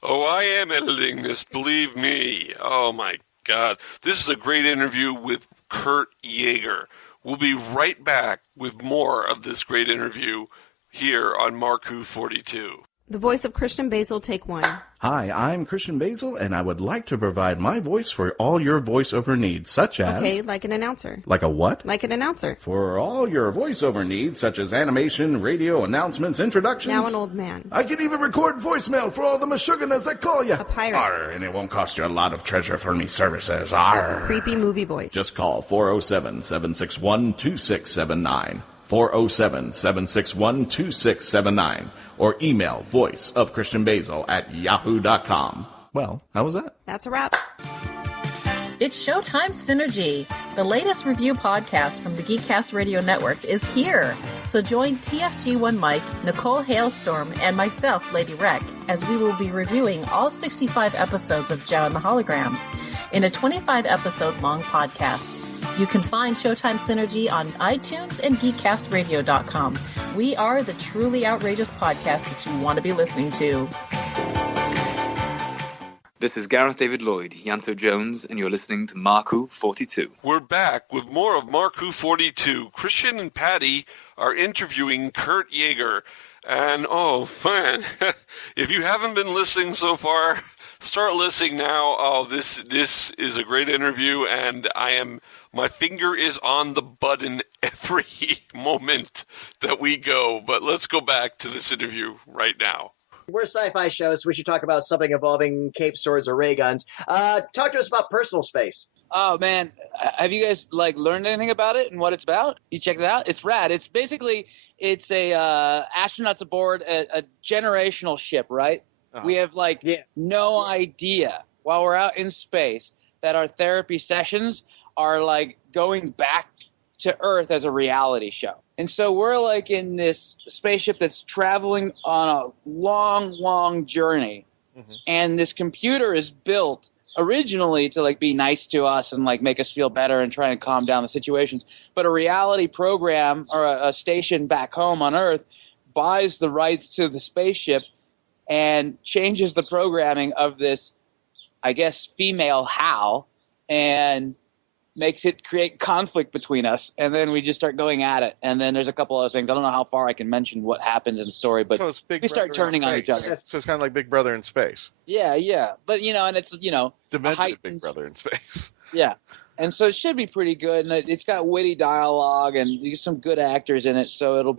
Oh, I am editing this, believe me. Oh, my God. This is a great interview with Kurt Yaeger. We'll be right back with more of this great interview here on Mark Who 42. The voice of Christian-Basel, take one. Hi, I'm Christian-Basel, and I would like to provide my voice for all your voiceover needs, such as... Okay, like an announcer. Like a what? Like an announcer. For all your voiceover needs, such as animation, radio, announcements, introductions... Now an old man. I can even record voicemail for all the Meshuggahs that call you. A pirate. Arr, and it won't cost you a lot of treasure for me services. Arr. Creepy movie voice. Just call 407-761-2679. 407-761-2679. Or email voiceofchristian-basel@yahoo.com. Well, how was that? That's a wrap. It's Showtime Synergy. The latest review podcast from the Geekcast Radio Network is here. So join TFG1 Mike, Nicole Hailstorm, and myself, Lady Rec, as we will be reviewing all 65 episodes of Joe and the Holograms in a 25-episode-long podcast. You can find Showtime Synergy on iTunes and GeekCastRadio.com. We are the truly outrageous podcast that you want to be listening to. This is Gareth David Lloyd, Yanto Jones, and you're listening to Marku 42. We're back with more of Marku 42. Christian and Patty are interviewing Kurt Yaeger. And, oh, man, if you haven't been listening so far, start listening now. Oh, this is a great interview, and my finger is on the button every moment that we go. But let's go back to this interview right now. We're a sci-fi show, so we should talk about something involving cape swords or ray guns. Talk to us about Personal Space. Oh, man. Have you guys, learned anything about it and what it's about? You checked it out? It's rad. It's basically, it's a astronauts aboard a generational ship, right? Uh-huh. We have, no idea while we're out in space that our therapy sessions are, going back to Earth as a reality show. And so we're in this spaceship that's traveling on a long, long journey. Mm-hmm. And this computer is built originally to be nice to us and make us feel better and try and calm down the situations. But a reality program or a station back home on Earth buys the rights to the spaceship and changes the programming of this, I guess, female Hal, and makes it create conflict between us, and then we just start going at it. And then there's a couple other things. I don't know how far I can mention what happens in the story, but so it's we start turning on each other. So it's kind of like Big Brother in space. Yeah. But, and it's, Demented Big Brother in space. Yeah. And so it should be pretty good, and it's got witty dialogue and some good actors in it, so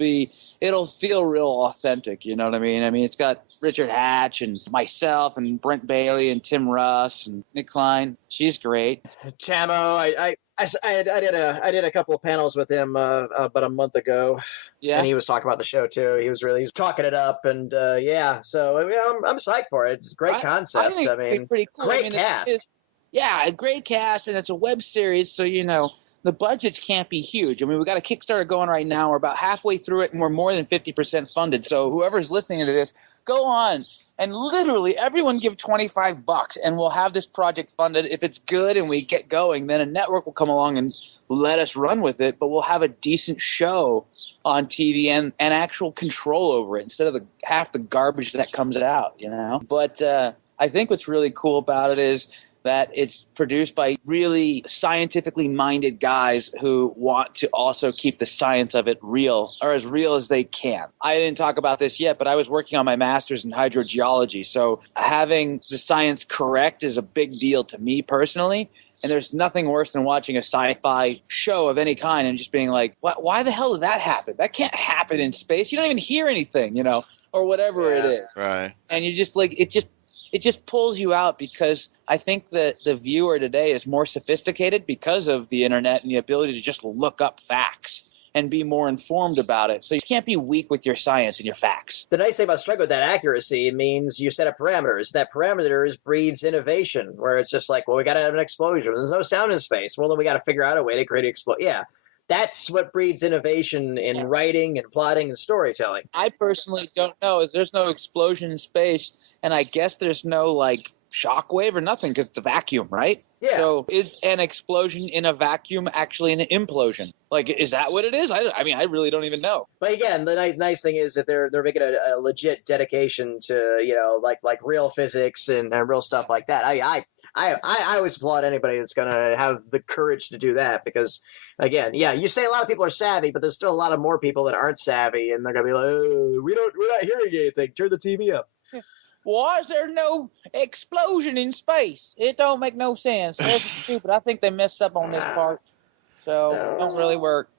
it'll feel real authentic, you know what I mean? I mean, it's got Richard Hatch and myself and Brent Bailey and Tim Russ and Nicki Clyne. She's great. Tamo, I did a couple of panels with him about a month ago. Yeah, and he was talking about the show too. He was talking it up, and So I'm psyched for it. It's a great concept. I think it's pretty cool. Great cast. A great cast, and it's a web series, so the budgets can't be huge. I mean, we got a Kickstarter going right now. We're about halfway through it, and we're more than 50% funded. So whoever's listening to this, go on and literally everyone give $25, and we'll have this project funded. If it's good and we get going, then a network will come along and let us run with it. But we'll have a decent show on TV and actual control over it instead of half the garbage that comes out. But I think what's really cool about it is that it's produced by really scientifically minded guys who want to also keep the science of it real, or as real as they can. I didn't talk about this yet, but I was working on my master's in hydrogeology, so having the science correct is a big deal to me personally. And there's nothing worse than watching a sci-fi show of any kind and just being like, why the hell did that happen? That can't happen in space. You don't even hear anything, or whatever it is. Right. And you just it just pulls you out, because I think that the viewer today is more sophisticated because of the internet and the ability to just look up facts and be more informed about it. So you can't be weak with your science and your facts. The nice thing about struggling with that accuracy means you set up parameters. That parameters breeds innovation, where it's just like, well, we got to have an explosion. There's no sound in space. Well, then we got to figure out a way to create an explosion. Yeah. That's what breeds innovation in writing and plotting and storytelling. I personally don't know. There's no explosion in space, and I guess there's no shockwave or nothing because it's a vacuum, right? Yeah. So is an explosion in a vacuum actually an implosion? Is that what it is? I mean, I really don't even know. But again, the nice thing is that they're making a legit dedication to like real physics and real stuff like that. I always applaud anybody that's going to have the courage to do that, because, again, you say a lot of people are savvy, but there's still a lot of more people that aren't savvy, and they're going to be like, oh, we're not hearing anything. Turn the TV up. Why is there no explosion in space? It don't make no sense. That's stupid. I think they messed up on this part, so it don't really work.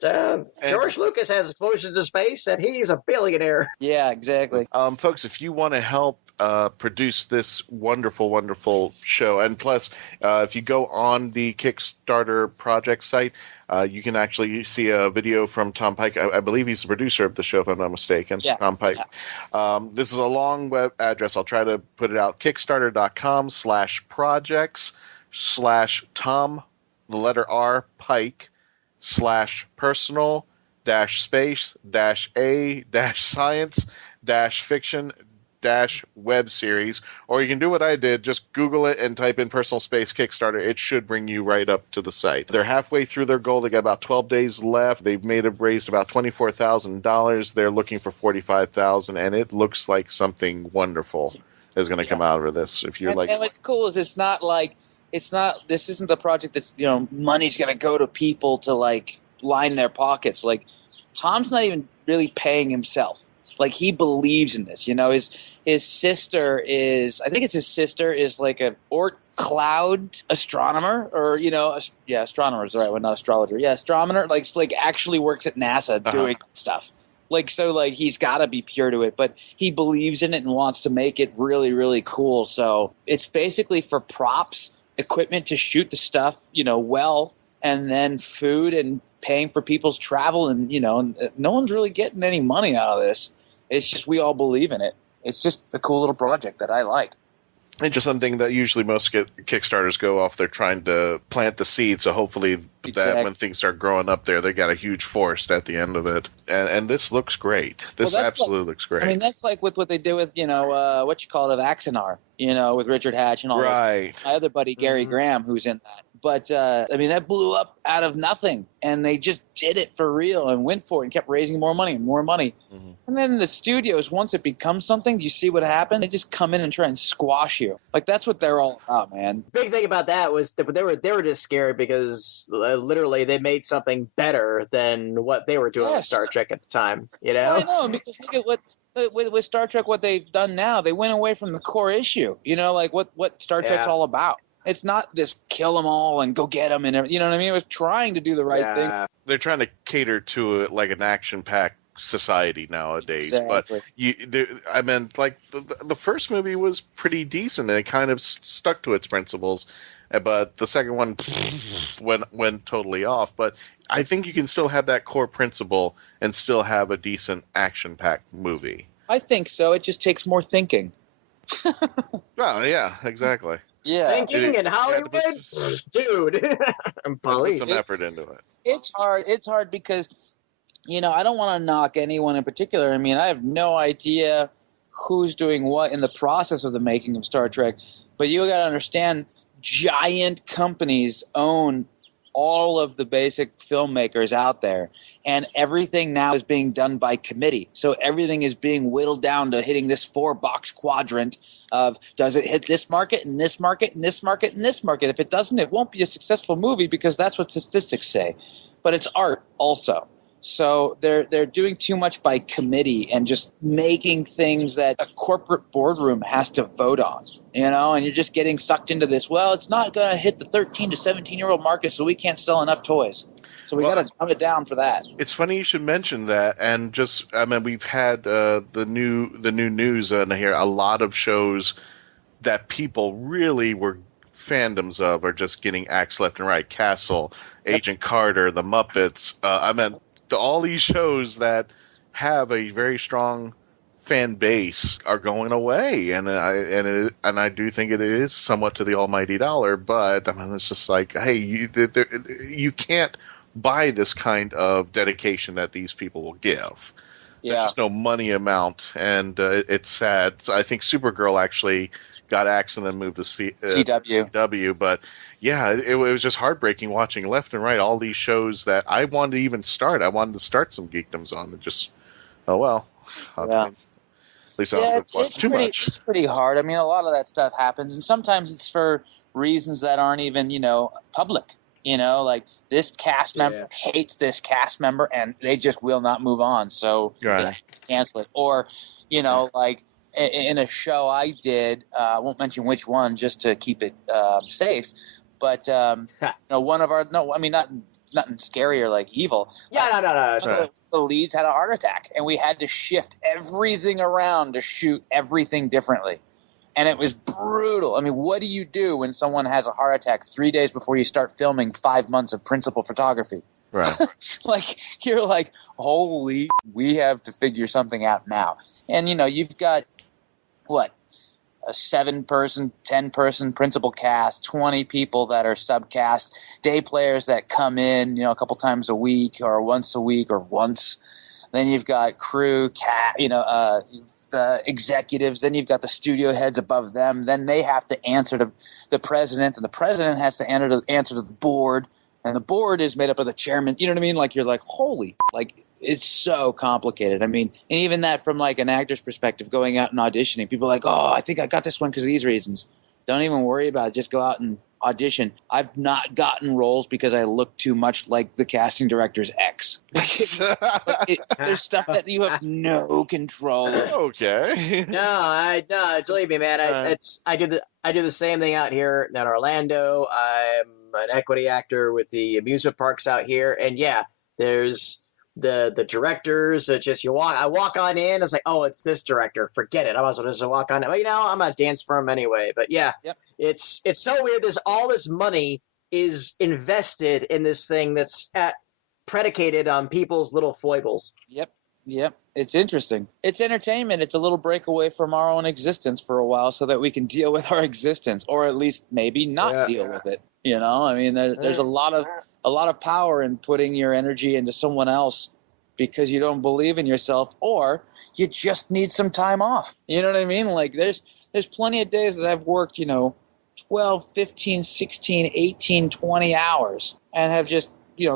George Lucas has explosions in space, and he's a billionaire. Yeah, exactly. Folks, if you want to help produce this wonderful, wonderful show, and plus, if you go on the Kickstarter project site, you can actually see a video from Tom Pike. I believe he's the producer of the show, if I'm not mistaken. Yeah. Tom Pike. Yeah. This is a long web address. I'll try to put it out. Kickstarter.com/projects/Tom, the letter R, Pike, /personal-space-a-science-fiction web series, or you can do what I did, just Google it and type in personal space Kickstarter. It should bring you right up to the site. They're halfway through their goal. They got about 12 days left. They've raised about $24,000. They're looking for $45,000, and it looks like something wonderful is going to come out of this. If you're and what's cool is this isn't the project that's money's going to go to people to line their pockets. Tom's not even really paying himself. He believes in this. His sister is, I think it's his sister is an Oort cloud astronomer, or astronomer is the right one, not astrologer. Yeah, astronomer. Actually works at NASA doing stuff. He's got to be pure to it, but he believes in it and wants to make it really, really cool. So it's basically for props, equipment to shoot the stuff, well, and then food and paying for people's travel, and no one's really getting any money out of this. It's just we all believe in it. It's just a cool little project that I like. And just something that usually most Kickstarters go off, they're trying to plant the seed, so hopefully that when things start growing up there, they got a huge forest at the end of it. And this looks great. This absolutely looks great. I mean, that's like with what they do with, Axanar, with Richard Hatch and all right. My other buddy, Gary Graham, who's in that. But, that blew up out of nothing, and they just did it for real and went for it and kept raising more money and more money. Mm-hmm. And then the studios, once it becomes something, do you see what happened? They just come in and try and squash you. That's what they're all about, man. Big thing about that was that they were just scared because literally they made something better than what they were doing with Star Trek at the time, Well, I know, because look at what with Star Trek, what they've done now. They went away from the core issue, what Star Trek's all about. It's not this kill them all and go get them and you know what I mean? It was trying to do the right thing. They're trying to cater to it like an action-packed society nowadays. Exactly. But the first movie was pretty decent, and it kind of stuck to its principles. but the second one went totally off. But I think you can still have that core principle and still have a decent action-packed movie. I think so. It just takes more thinking. Well, yeah, exactly. Yeah, thinking in Hollywood, dude. Put some effort into it. It's hard. It's hard because, I don't want to knock anyone in particular. I mean, I have no idea who's doing what in the process of the making of Star Trek, but you got to understand, giant companies own all of the basic filmmakers out there, and everything now is being done by committee. So everything is being whittled down to hitting this 4-box quadrant of, does it hit this market and this market and this market and this market? If it doesn't, it won't be a successful movie, because that's what statistics say. But it's art also. So they're doing too much by committee and just making things that a corporate boardroom has to vote on. And you're just getting sucked into this. Well, it's not going to hit the 13 to 17-year-old market, so we can't sell enough toys. So we got to dumb it down for that. It's funny you should mention that, and we've had the new news in here. A lot of shows that people really were fandoms of are just getting axed left and right. Castle, Agent Carter, The Muppets. All these shows that have a very strong fan base are going away, and I do think it is somewhat to the almighty dollar. But it's just like, hey, you can't buy this kind of dedication that these people will give. Yeah. There's just no money amount, and it's sad. So I think Supergirl actually got axed and then moved to CW. But yeah, it was just heartbreaking watching left and right all these shows that I wanted to even start. I wanted to start some geekdoms on, and just, oh well. Yeah. At least I don't have to watch too much. It's pretty hard. I mean, a lot of that stuff happens, and sometimes it's for reasons that aren't even, public. Like this cast member hates this cast member, and they just will not move on, so they cancel it. Or, like in a show I did, I won't mention which one just to keep it safe, but one of our nothing scary or like evil. Yeah, no. The leads had a heart attack, and we had to shift everything around to shoot everything differently. And it was brutal. I mean, what do you do when someone has a heart attack 3 days before you start filming 5 months of principal photography? Right. You're like, holy, we have to figure something out now. And, you've got, a 7-person, 10-person principal cast, 20 people that are subcast, day players that come in, a couple times a week or once a week or once. Then you've got crew, executives. Then you've got the studio heads above them. Then they have to answer to the president, and the president has to answer to the board. And the board is made up of the chairman. You know what I mean? You're like, holy, it's so complicated. I mean, and even that from an actor's perspective, going out and auditioning, people are like, oh, I think I got this one because of these reasons. Don't even worry about it. Just go out and audition. I've not gotten roles because I look too much like the casting director's ex. There's stuff that you have no control over. Okay. No, believe me, man. I do the same thing out here in Orlando. I'm an equity actor with the amusement parks out here, and yeah, there's the directors. I walk on in. It's like, oh, it's this director. Forget it. I might as well just walk on in. Well, I'm a dance firm anyway. But yeah, It's so weird. All this money is invested in this thing that's predicated on people's little foibles. Yep. It's interesting. It's entertainment. It's a little breakaway from our own existence for a while so that we can deal with our existence, or at least maybe not deal with it. I mean, there's a lot of power in putting your energy into someone else because you don't believe in yourself, or you just need some time off. You know what I mean? There's plenty of days that I've worked, 12, 15, 16, 18, 20 hours and have just,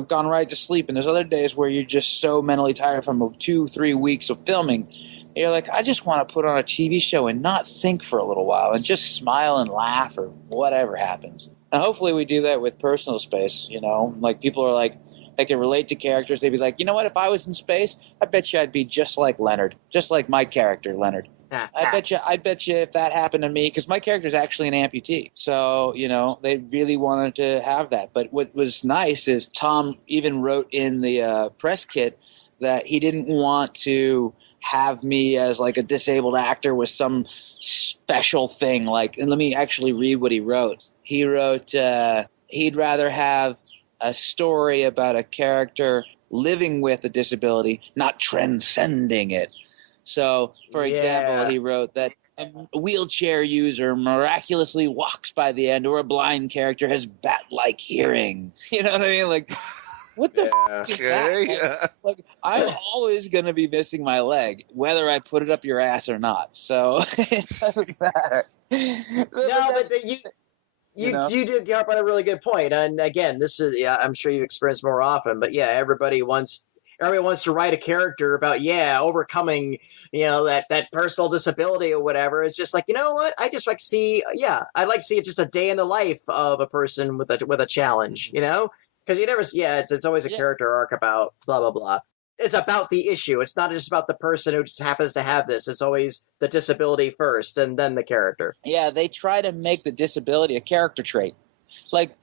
gone right to sleep. And there's other days where you're just so mentally tired from 2-3 weeks of filming. You're like, I just want to put on a TV show and not think for a little while and just smile and laugh or whatever happens. And hopefully we do that with personal space, people are like, they can relate to characters. They'd be like, you know what, if I was in space, I bet you I'd be just like Leonard, just like my character, Leonard. I bet you if that happened to me, because my character is actually an amputee. So, they really wanted to have that. But what was nice is Tom even wrote in the press kit that he didn't want to have me as a disabled actor with some special thing. And let me actually read what he wrote. he wrote he'd rather have a story about a character living with a disability, not transcending it. So, for example, he wrote that a wheelchair user miraculously walks by the end, or a blind character has bat-like hearing. You know what I mean? Like, what the f*** is that? Like, I'm always going to be missing my leg, whether I put it up your ass or not. So, it doesn't matter. You do get up on a really good point. And again, this is, I'm sure you've experienced more often, but yeah, everybody wants to write a character about, overcoming, that personal disability or whatever. It's just like, you know what? I just like to see, I'd like to see just a day in the life of a person with a challenge, because you never see, it's always a character arc about blah, blah, blah. It's about the issue. It's not just about the person who just happens to have this. It's always the disability first and then the character. Yeah, they try to make the disability a character trait. Like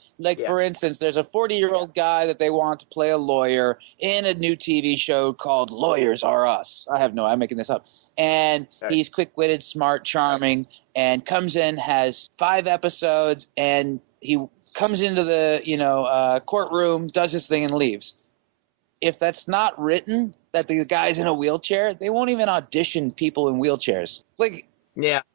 for instance, there's a 40-year-old guy that they want to play a lawyer in a new TV show called Lawyers Are Us. I'm making this up. And he's quick-witted, smart, charming, and comes in, has 5 episodes, and he comes into the courtroom, does his thing, and leaves. If that's not written, that the guy's in a wheelchair, they won't even audition people in wheelchairs. They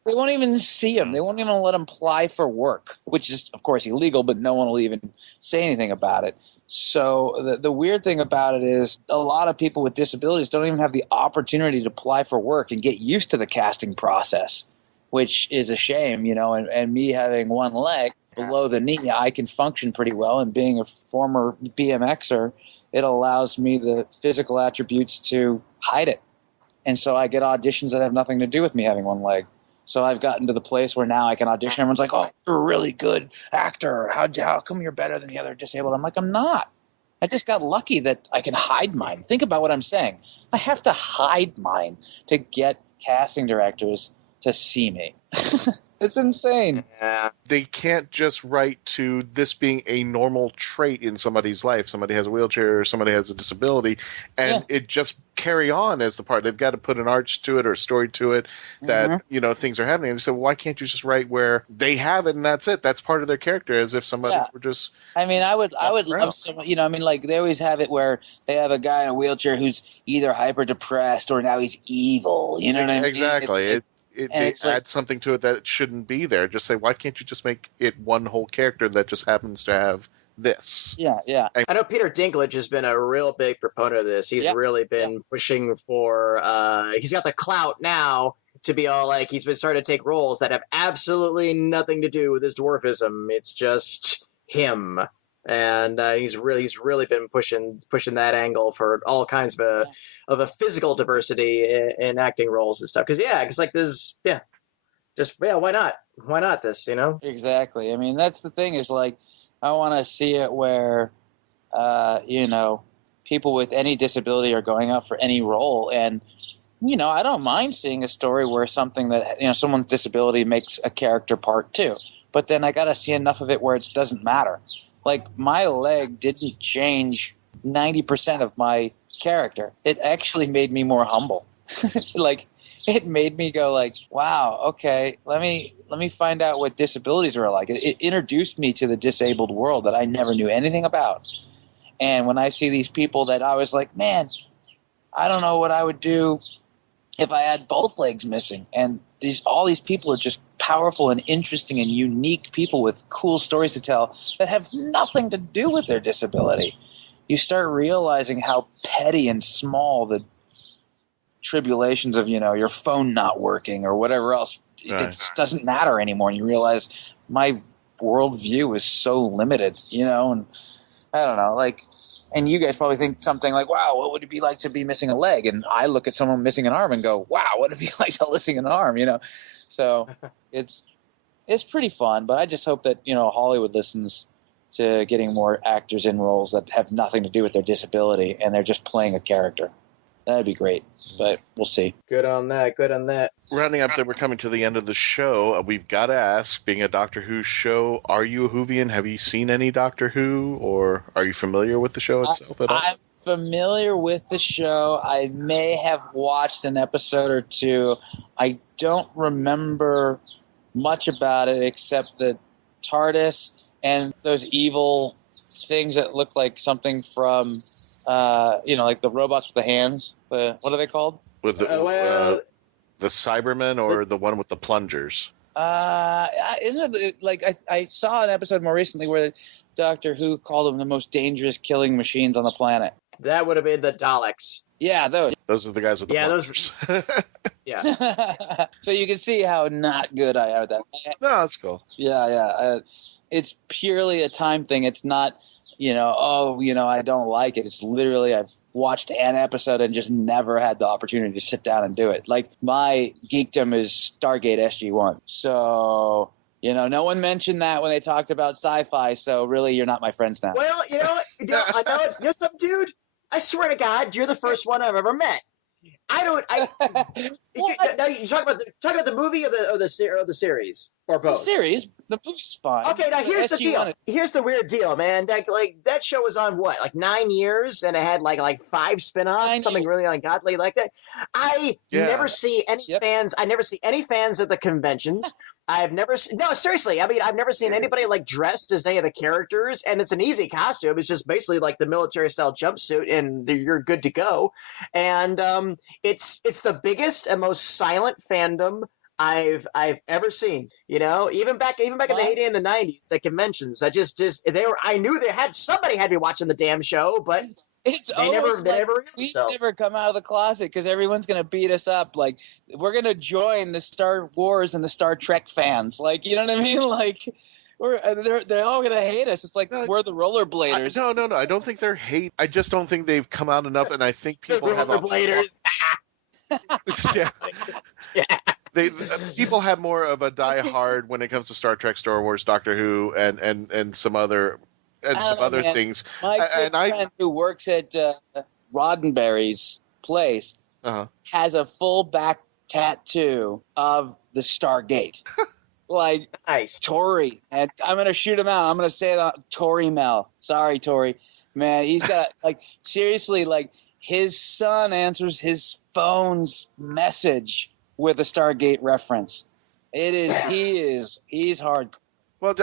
won't even see him. They won't even let him apply for work, which is, of course, illegal, but no one will even say anything about it. So the weird thing about it is a lot of people with disabilities don't even have the opportunity to apply for work and get used to the casting process, which is a shame, and me having one leg below the knee, I can function pretty well, and being a former BMXer, it allows me the physical attributes to hide it. And so I get auditions that have nothing to do with me having one leg. So I've gotten to the place where now I can audition. Everyone's like, oh, you're a really good actor. How come you're better than the other disabled? I'm like, I'm not. I just got lucky that I can hide mine. Think about what I'm saying. I have to hide mine to get casting directors to see me. It's insane. Yeah. They can't just write to this being a normal trait in somebody's life. Somebody has a wheelchair or somebody has a disability, and it just carry on as the part. They've got to put an arch to it or a story to it that, things are happening. And so why can't you just write where they have it and that's it? That's part of their character, as if somebody were just... I mean, I would love someone, they always have it where they have a guy in a wheelchair who's either hyper depressed or now he's evil. You know what I mean? Exactly. They add something to it that shouldn't be there. Just say, why can't you just make it one whole character that just happens to have this? Yeah. I know Peter Dinklage has been a real big proponent of this. He's really been pushing for, he's got the clout now to be all like, he's been starting to take roles that have absolutely nothing to do with his dwarfism. It's just him. And he's really been pushing that angle for all kinds of a physical diversity in acting roles and stuff. Because like there's why not this, Exactly. I mean, that's the thing is like I want to see it where people with any disability are going out for any role, and I don't mind seeing a story where something that someone's disability makes a character part too, but then I got to see enough of it where it doesn't matter. Like, my leg didn't change 90% of my character. It actually made me more humble. Like, it made me go like, wow, okay, let me find out what disabilities are like. It introduced me to the disabled world that I never knew anything about. And when I see these people that I was like, man, I don't know what I would do if I had both legs missing. And all these people are just powerful and interesting and unique people with cool stories to tell that have nothing to do with their disability. You start realizing how petty and small the tribulations of, your phone not working or whatever else, it just doesn't matter anymore. And you realize my worldview is so limited, and I don't know, like, and you guys probably think something like, wow, what would it be like to be missing a leg? And I look at someone missing an arm and go, wow, what would it be like to missing an arm, So it's pretty fun, but I just hope that, Hollywood listens to getting more actors in roles that have nothing to do with their disability and they're just playing a character. That'd be great, but we'll see. Good on that. Rounding up that we're coming to the end of the show, we've got to ask, being a Doctor Who show, are you a Whovian? Have you seen any Doctor Who, or are you familiar with the show itself at all? I'm familiar with the show. I may have watched an episode or two. I don't remember much about it except that TARDIS and those evil things that look like something from, like the robots with the hands. What are they called? With the Cybermen or the one with the plungers? Isn't it like I saw an episode more recently where Doctor Who called them the most dangerous killing machines on the planet. That would have been the Daleks. Yeah, those. Those are the guys with the plungers. Yeah. So you can see how not good I am at that. No, that's cool. Yeah. It's purely a time thing. It's not, I don't like it. It's literally I've watched an episode and just never had the opportunity to sit down and do it. Like, my geekdom is Stargate SG-1. So, no one mentioned that when they talked about sci-fi, so really you're not my friends now. Well, I know something, dude? I swear to God, you're the first one I've ever met. You talk about the movie or the series or both? The series. The movie's fine. Okay, now here's the deal. Here's the weird deal, man. That show was on what, like 9 years, and it had like 5 spin-offs, something really ungodly like that. I never see any fans. I never see any fans at the conventions. I've never seriously. I mean, I've never seen anybody like dressed as any of the characters, and it's an easy costume. It's just basically like the military style jumpsuit, and you're good to go. And it's the biggest and most silent fandom I've ever seen. Even back in the heyday in the 90s at conventions, I knew somebody had to be watching the damn show, but they never we never come out of the closet because everyone's gonna beat us up. Like, we're gonna join the Star Wars and the Star Trek fans. Like, you know what I mean? Like, they're all gonna hate us. It's like we're the rollerbladers. No. I don't think they're hate. I just don't think they've come out enough, and I think people have rollerbladers. People have more of a die-hard when it comes to Star Trek, Star Wars, Doctor Who, and some other. Things. My friend who works at Roddenberry's place has a full back tattoo of the Stargate. Like, nice. Tori. And I'm going to shoot him out. I'm going to say it on Tori Mel. Sorry, Tori. Man, he's got, seriously, his son answers his phone's message with a Stargate reference. He's hardcore. Well,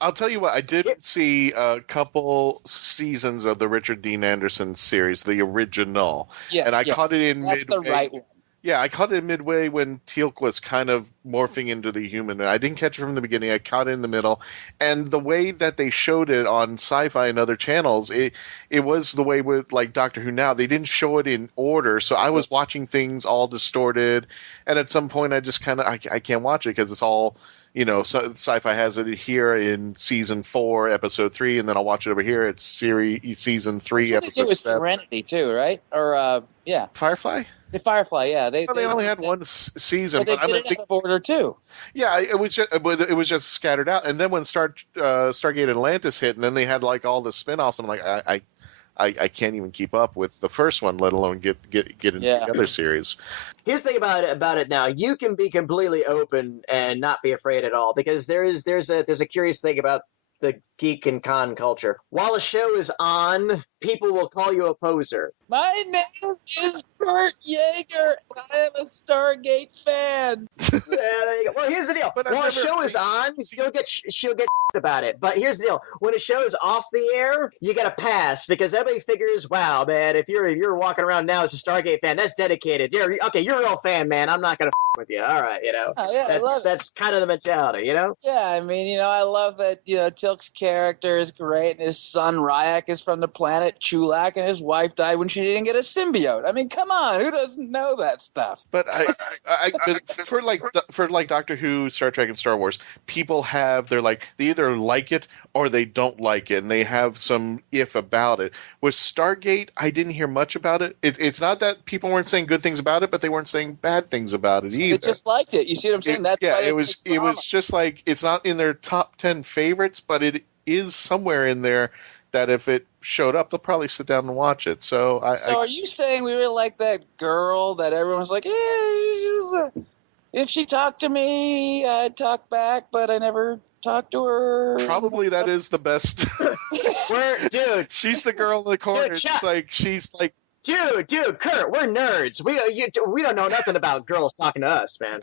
I'll tell you what. I did see a couple seasons of the Richard Dean Anderson series, the original, and I caught it in midway. That's the right one. Yeah, I caught it in midway when Teal'c was kind of morphing into the human. I didn't catch it from the beginning. I caught it in the middle, and the way that they showed it on Sci-Fi and other channels, it was the way with Doctor Who now. They didn't show it in order, so I was watching things all distorted, and at some point I just kind of I can't watch it because it's all. So Sci-Fi has it here in season 4, episode 3, and then I'll watch it over here at season 3, episode 7. It was Serenity too, right? Or Firefly. The Firefly, yeah. They only had one season, but they did it out of order too. Yeah, it was just scattered out, and then when Stargate Atlantis hit, and then they had all the spinoffs, I'm like, I can't even keep up with the first one, let alone get into the other series. Here's the thing about it now. You can be completely open and not be afraid at all, because there's a curious thing about the geek and con culture. While a show is on, people will call you a poser. My name is Kurt Yaeger, and I am a Stargate fan. There you go. Well, here's the deal. While a show is on, she'll get about it. But here's the deal. When a show is off the air, you get a pass, because everybody figures, wow, man, if you're walking around now as a Stargate fan, that's dedicated. You're a real fan, man. I'm not going to with you. All right, that's kind of the mentality, Yeah, I mean, I love that, Teal'c's character is great, and his son Ryak is from the planet Chulak, and his wife died when she didn't get a symbiote. I mean, come on, who doesn't know that stuff? But for Doctor Who, Star Trek, and Star Wars, people have they either like it or they don't like it, and they have some if about it. With Stargate, I didn't hear much about it. It's not that people weren't saying good things about it, but they weren't saying bad things about it either. They just liked it. You see what I'm saying? It was just it's not in their top 10 favorites, but it is somewhere in there that if it showed up, they'll probably sit down and watch it. So are you saying we were like that girl that everyone's like, if she talked to me, I'd talk back, but I never talked to her? Probably that is the best. Dude, she's the girl in the corner. Dude, Kurt, we're nerds. We don't know nothing about girls talking to us, man.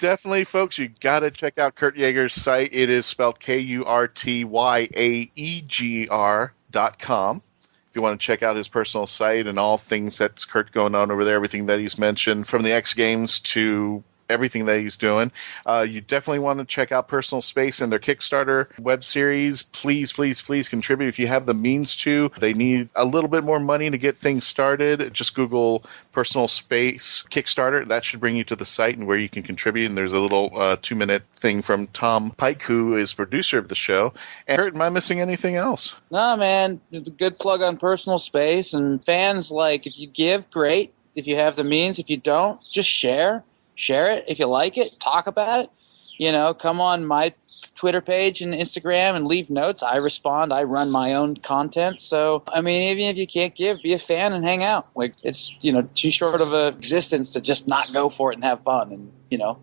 Definitely, folks, you got to check out Kurt Yaeger's site. It is spelled KurtYaeger.com. If you want to check out his personal site and all things that's Kurt going on over there, everything that he's mentioned, from the X Games to everything that he's doing. You definitely want to check out Personal Space and their Kickstarter web series. Please, please, please contribute if you have the means to. They need a little bit more money to get things started. Just Google Personal Space Kickstarter. That should bring you to the site and where you can contribute. And there's a little 2-minute thing from Tom Pike, who is producer of the show. And Kurt, am I missing anything else? No, man. Good plug on Personal Space. And fans, like, if you give, great. If you have the means. If you don't, just share. Share it if you like it. Talk about it. You know, come on my Twitter page and Instagram and leave notes. I respond. I run my own content. So, I mean, even if you can't give, be a fan and hang out. Like, it's, you know, too short of a existence to just not go for it and have fun. And, you know.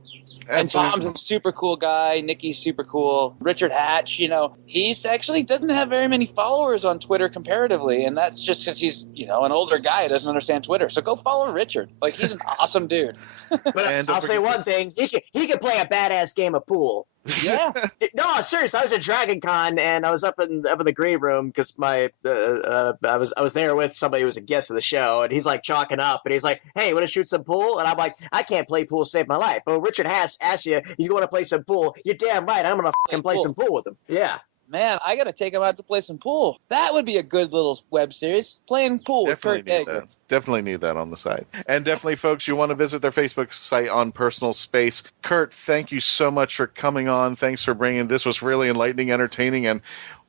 And Tom's a super cool guy. Nicki's super cool. Richard Hatch, you know, he's actually doesn't have very many followers on Twitter comparatively. And that's just because he's, you know, an older guy who doesn't understand Twitter. So go follow Richard. Like, he's an awesome dude. But I'll say one thing. He can play a badass game of pool. Yeah. No, seriously. I was at Dragon Con and I was up in the green room because I was there with somebody who was a guest of the show, and he's like chalking up and he's like, "Hey, want to shoot some pool?" And I'm like, "I can't play pool to save my life." But Richard Haas asks you want to play some pool. You're damn right. I'm gonna fucking play some pool with him. Yeah. Man, I gotta take him out to play some pool. That would be a good little web series. Playing pool with Kurt Yaeger. Definitely need that on the site. And definitely, folks, you want to visit their Facebook site on Personal Space. Kurt, thank you so much for coming on. Thanks for bringing this. Was really enlightening, entertaining, and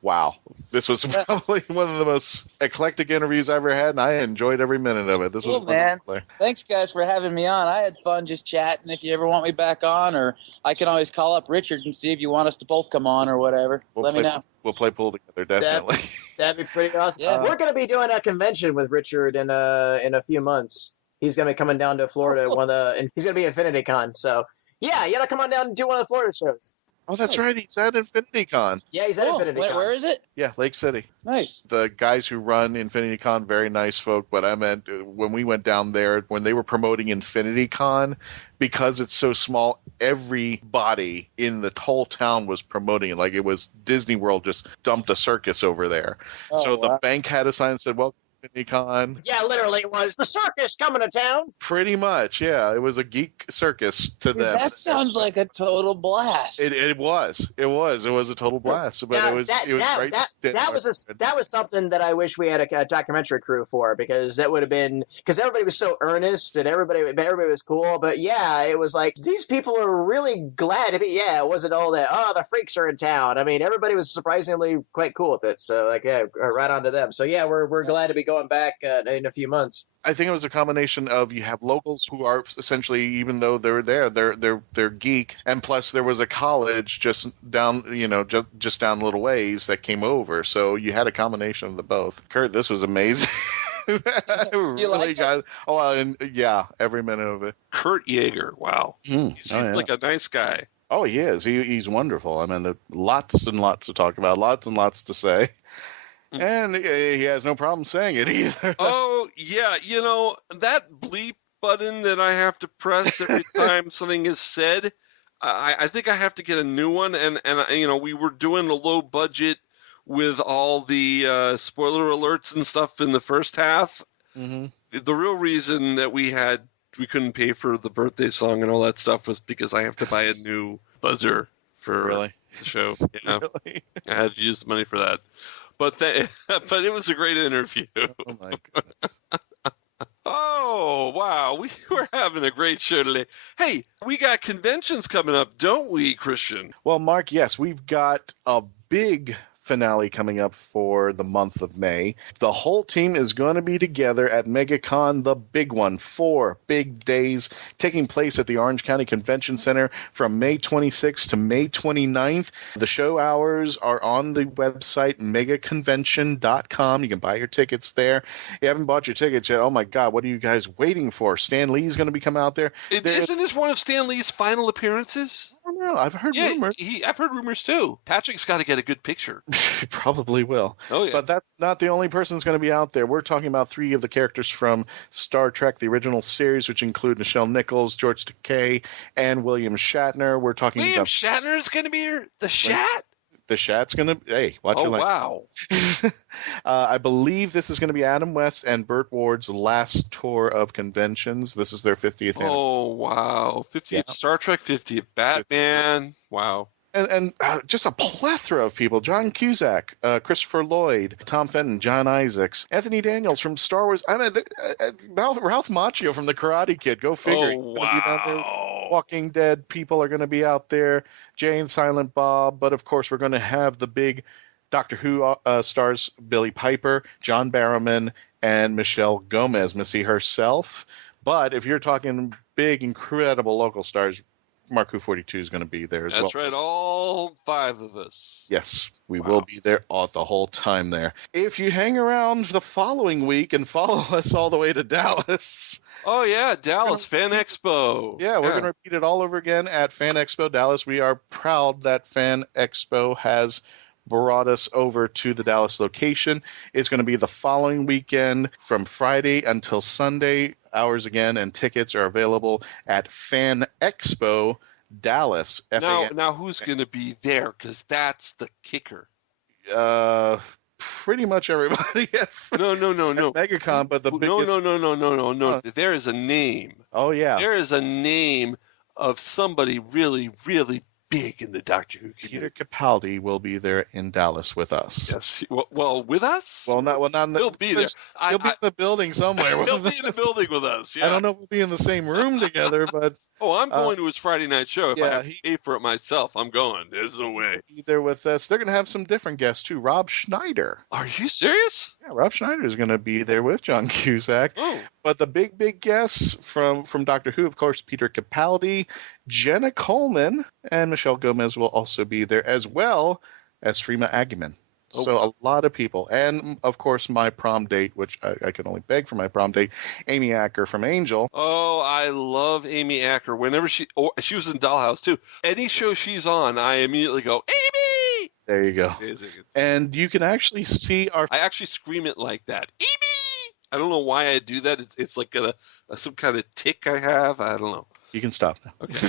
wow, this was probably one of the most eclectic interviews I ever had, and I enjoyed every minute of it. This was man. Wonderful. Thanks, guys, for having me on. I had fun just chatting. If you ever want me back on, or I can always call up Richard and see if you want us to both come on or whatever. Let me know. We'll play pool together, definitely. That'd be pretty awesome. Yeah. We're going to be doing a convention with Richard in a few months. He's going to be coming down to Florida. And he's going to be at Infinity Con. So, yeah, you got to come on down and do one of the Florida shows. Oh, that's right. He's at Infinity Con. Yeah, he's at Infinity Con. Where is it? Yeah, Lake City. Nice. The guys who run Infinity Con, very nice folk. But I meant when we went down there, when they were promoting Infinity Con, because it's so small, everybody in the whole town was promoting it. Like it was Disney World just dumped a circus over there. So the bank had a sign that said, "Welcome Con." Yeah, literally, it was the circus coming to town. Pretty much, yeah. It was a geek circus to them. That sounds like a total blast. It was a total blast. But that was something that I wish we had a documentary crew for, because that would have been, because everybody was so earnest and everybody was cool. But yeah, it was like these people are really glad to be. Yeah, it wasn't all that. Oh, the freaks are in town. I mean, everybody was surprisingly quite cool with it. So like, yeah, right on to them. So yeah, we're glad to be going back in a few months. I think it was a combination of you have locals who are essentially, even though they're there, they're geek, and plus there was a college just down, just down a little ways that came over. So you had a combination of the both. Kurt, this was amazing. Every minute of it. Kurt Yaeger, wow. He seems like a nice guy. Oh, he is. He's wonderful. I mean, lots and lots to talk about, lots and lots to say. And he has no problem saying it either. Oh, yeah. That bleep button that I have to press every time something is said, I think I have to get a new one. And we were doing a low budget with all the spoiler alerts and stuff in the first half. Mm-hmm. The real reason that we couldn't pay for the birthday song and all that stuff was because I have to buy a new buzzer for the show. Yeah. Really? I had to use the money for that. But it was a great interview. Oh, my God. Oh, wow. We were having a great show today. Hey, we got conventions coming up, don't we, Christian? Well, Mark, yes. We've got a big finale coming up for the month of May. The whole team is going to be together at MegaCon, the big one. 4 big days taking place at the Orange County Convention Center from May 26th to May 29th. The show hours are on the website megaconvention.com. You can buy your tickets there. If you haven't bought your tickets yet, oh my God, what are you guys waiting for? Stan Lee's going to be coming out there. Isn't this one of Stan Lee's final appearances? know. I've heard rumors. I've heard rumors too. Patrick's got to get a good picture. He probably will. Oh, yeah. But that's not the only person that's going to be out there. We're talking about 3 of the characters from Star Trek, the original series, which include Nichelle Nichols, George Takei, and William Shatner. We're talking William about... Shatner is going to be here? The Shat? The Shat's going to... Hey, watch your language. Wow. I believe this is going to be Adam West and Burt Ward's last tour of conventions. This is their 50th anniversary. Oh, wow. 50th Star Trek, 50th Batman. Wow. And just a plethora of people. John Cusack, Christopher Lloyd, Tom Fenton, John Isaacs, Anthony Daniels from Star Wars. I mean, Ralph Macchio from The Karate Kid. Go figure. Oh, wow. Walking Dead people are going to be out there. Jay and Silent Bob. But, of course, we're going to have the big Doctor Who stars Billy Piper, John Barrowman, and Michelle Gomez, Missy herself. But if you're talking big, incredible local stars, Mark Who 42 is going to be there as well. That's right, all 5 of us. Yes, we will be there the whole time there. If you hang around the following week and follow us all the way to Dallas. Oh, yeah, Dallas Fan Expo. Yeah, we're going to repeat it all over again at Fan Expo Dallas. We are proud that Fan Expo has brought us over to the Dallas location. It's going to be the following weekend from Friday until Sunday. Hours again, and tickets are available at Fan Expo Dallas. Now who's going to be there? Because that's the kicker. Pretty much everybody. No. MegaCon, but the biggest... No. There is a name. Oh, yeah. There is a name of somebody really, really big in the Doctor Who community. Peter-Capaldi will be there in Dallas with us. Yes. Well, with us? Well, not. He'll be there. He'll be in the building somewhere. He'll be in the building with us. Yeah. I don't know if we'll be in the same room together, but. Oh, I'm going to his Friday night show. If I have to pay for it myself, I'm going. There's no way. He'll be there with us. They're going to have some different guests too. Rob Schneider. Are you serious? Yeah, Rob Schneider is going to be there with John Cusack. Oh. But the big guests from Doctor Who, of course, Peter Capaldi, Jenna Coleman, and Michelle Gomez will also be there, as well as Freema Agyeman. Oh. So a lot of people. And, of course, my prom date, which I can only beg for my prom date, Amy Acker from Angel. Oh, I love Amy Acker. Whenever she was in Dollhouse, too. Any show she's on, I immediately go, Amy! There you go. Amazing. And you can actually see our... I actually scream it like that. Amy! I don't know why I do that. It's like some kind of tick I have. I don't know. You can stop now. Okay.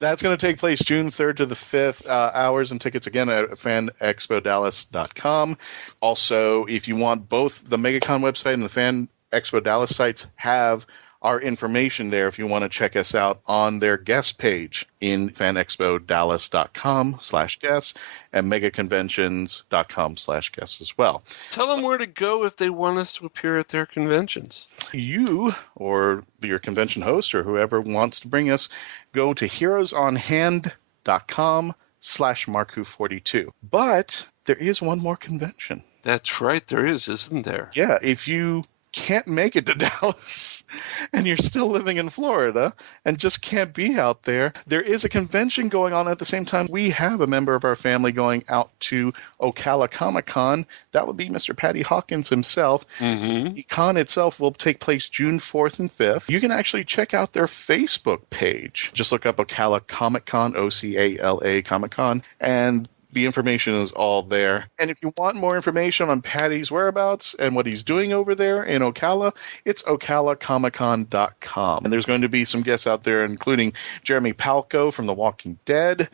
That's going to take place June 3rd to the 5th. Hours and tickets again at fanexpodallas.com. Also, if you want both the MegaCon website and the Fan Expo Dallas sites have our information there if you want to check us out on their guest page in fanexpodallas.com/guests and megaconventions.com/guests as well. Tell them where to go if they want us to appear at their conventions. You or your convention host or whoever wants to bring us, go to heroesonhand.com/markwho42. But there is one more convention. That's right, there is, isn't there? Yeah, if you can't make it to Dallas and you're still living in Florida and just can't be out there, there is a convention going on at the same time. We have a member of our family going out to Ocala Comic-Con. That would be Mr. Patty-Hawkins himself. Mm-hmm. The con itself will take place June 4th and 5th. You can actually check out their Facebook page. Just look up Ocala Comic-Con, Ocala Comic-Con, and the information is all there. And if you want more information on Patty's whereabouts and what he's doing over there in Ocala, it's ocalacomiccon.com. And there's going to be some guests out there, including Jeremy Palco from The Walking Dead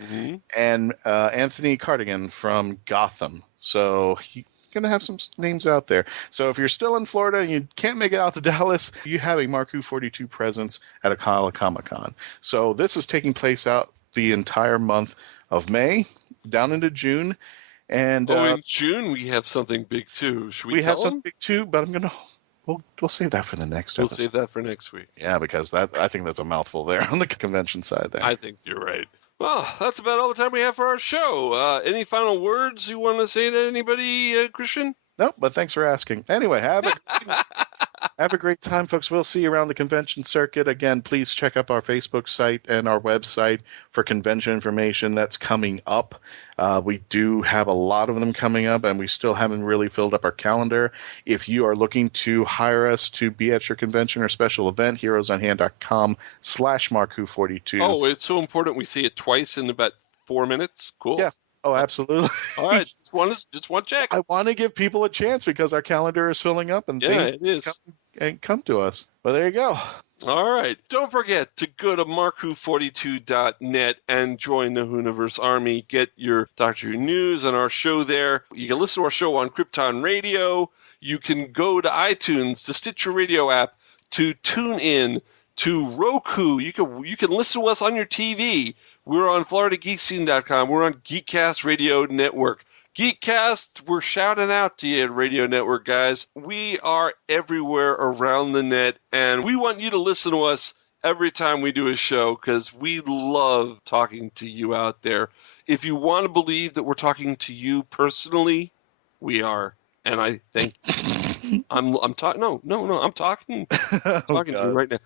and Anthony Cardigan from Gotham. So he's going to have some names out there. So if you're still in Florida and you can't make it out to Dallas, you have a Mark Who 42 presence at Ocala Comic-Con. So this is taking place out the entire month of May down into June. And in June we have something big too. Should we have tell something them? big too, but we'll save that for the next episode. We'll save that for next week. Yeah, because I think that's a mouthful there on the convention side there. I think you're right. Well, that's about all the time we have for our show. Any final words you want to say to anybody, Christian? Nope, but thanks for asking. Anyway, have a Have a great time, folks. We'll see you around the convention circuit. Again, please check up our Facebook site and our website for convention information that's coming up. We do have a lot of them coming up, and we still haven't really filled up our calendar. If you are looking to hire us to be at your convention or special event, heroesonhand.com/markwho42. Oh, it's so important we say it twice in about 4 minutes. Cool. Yeah. Oh, absolutely. All right. Just one check. I want to give people a chance because our calendar is filling up and it is. Come to us. Well, there you go. All right. Don't forget to go to markwho42.net and join the WHOniverse Army. Get your Doctor Who news and our show there. You can listen to our show on Krypton-Radio. You can go to iTunes, the Stitcher Radio app, to TuneIn, to Roku. You can listen to us on your TV. We're on FloridaGeekScene.com. We're on Geekcast Radio Network. Geekcast, we're shouting out to you at Radio Network, guys. We are everywhere around the net, and we want you to listen to us every time we do a show because we love talking to you out there. If you want to believe that we're talking to you personally, we are. And I thank you. I'm talking. No, I'm talking. I'm talking to you right now.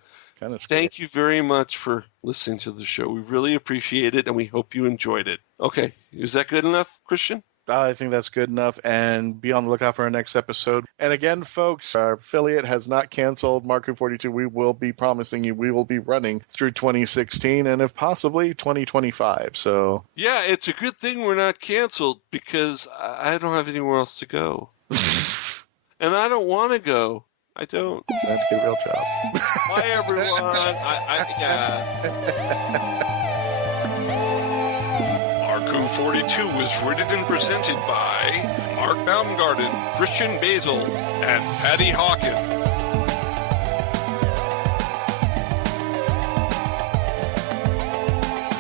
Thank you very much for listening to the show. We really appreciate it, and we hope you enjoyed it. Okay, is that good enough, Christian? I think that's good enough, and be on the lookout for our next episode. And again, folks, our affiliate has not canceled Mark Who 42. We will be promising you we will be running through 2016 and if possibly 2025. So yeah, it's a good thing we're not canceled because I don't have anywhere else to go. And I don't want to go. I don't. That's a real job. Bye, everyone. Mark Who 42 was written and presented by Mark Baumgarten, Christian-basel, and Patty-Hawkins.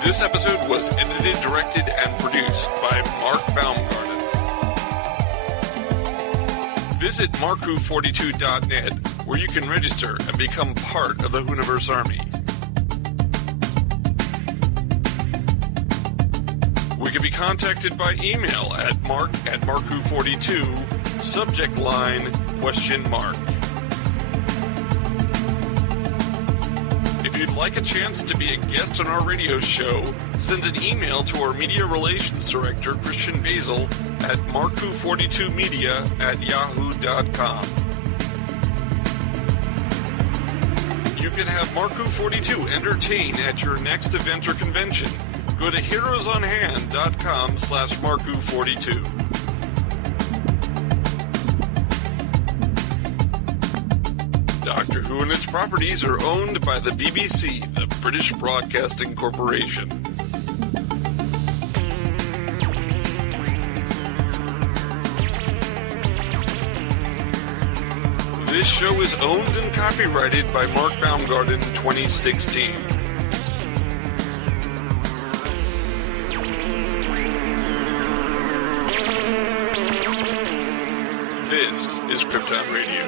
This episode was edited, directed, and produced by Mark Baumgarten. Visit markwho42.net, where you can register and become part of the WHOniverse Army. We can be contacted by email at mark@markwho42, subject line, ? If you'd like a chance to be a guest on our radio show, send an email to our media relations director, Christian-basel, at markwho42media@yahoo.com. You can have Mark Who 42 entertain at your next event or convention. Go to heroesonhand.com/markwho42. Doctor Who and its properties are owned by the BBC, the British Broadcasting Corporation. This show is owned and copyrighted by Mark Baumgarten 2016. This is Krypton Radio.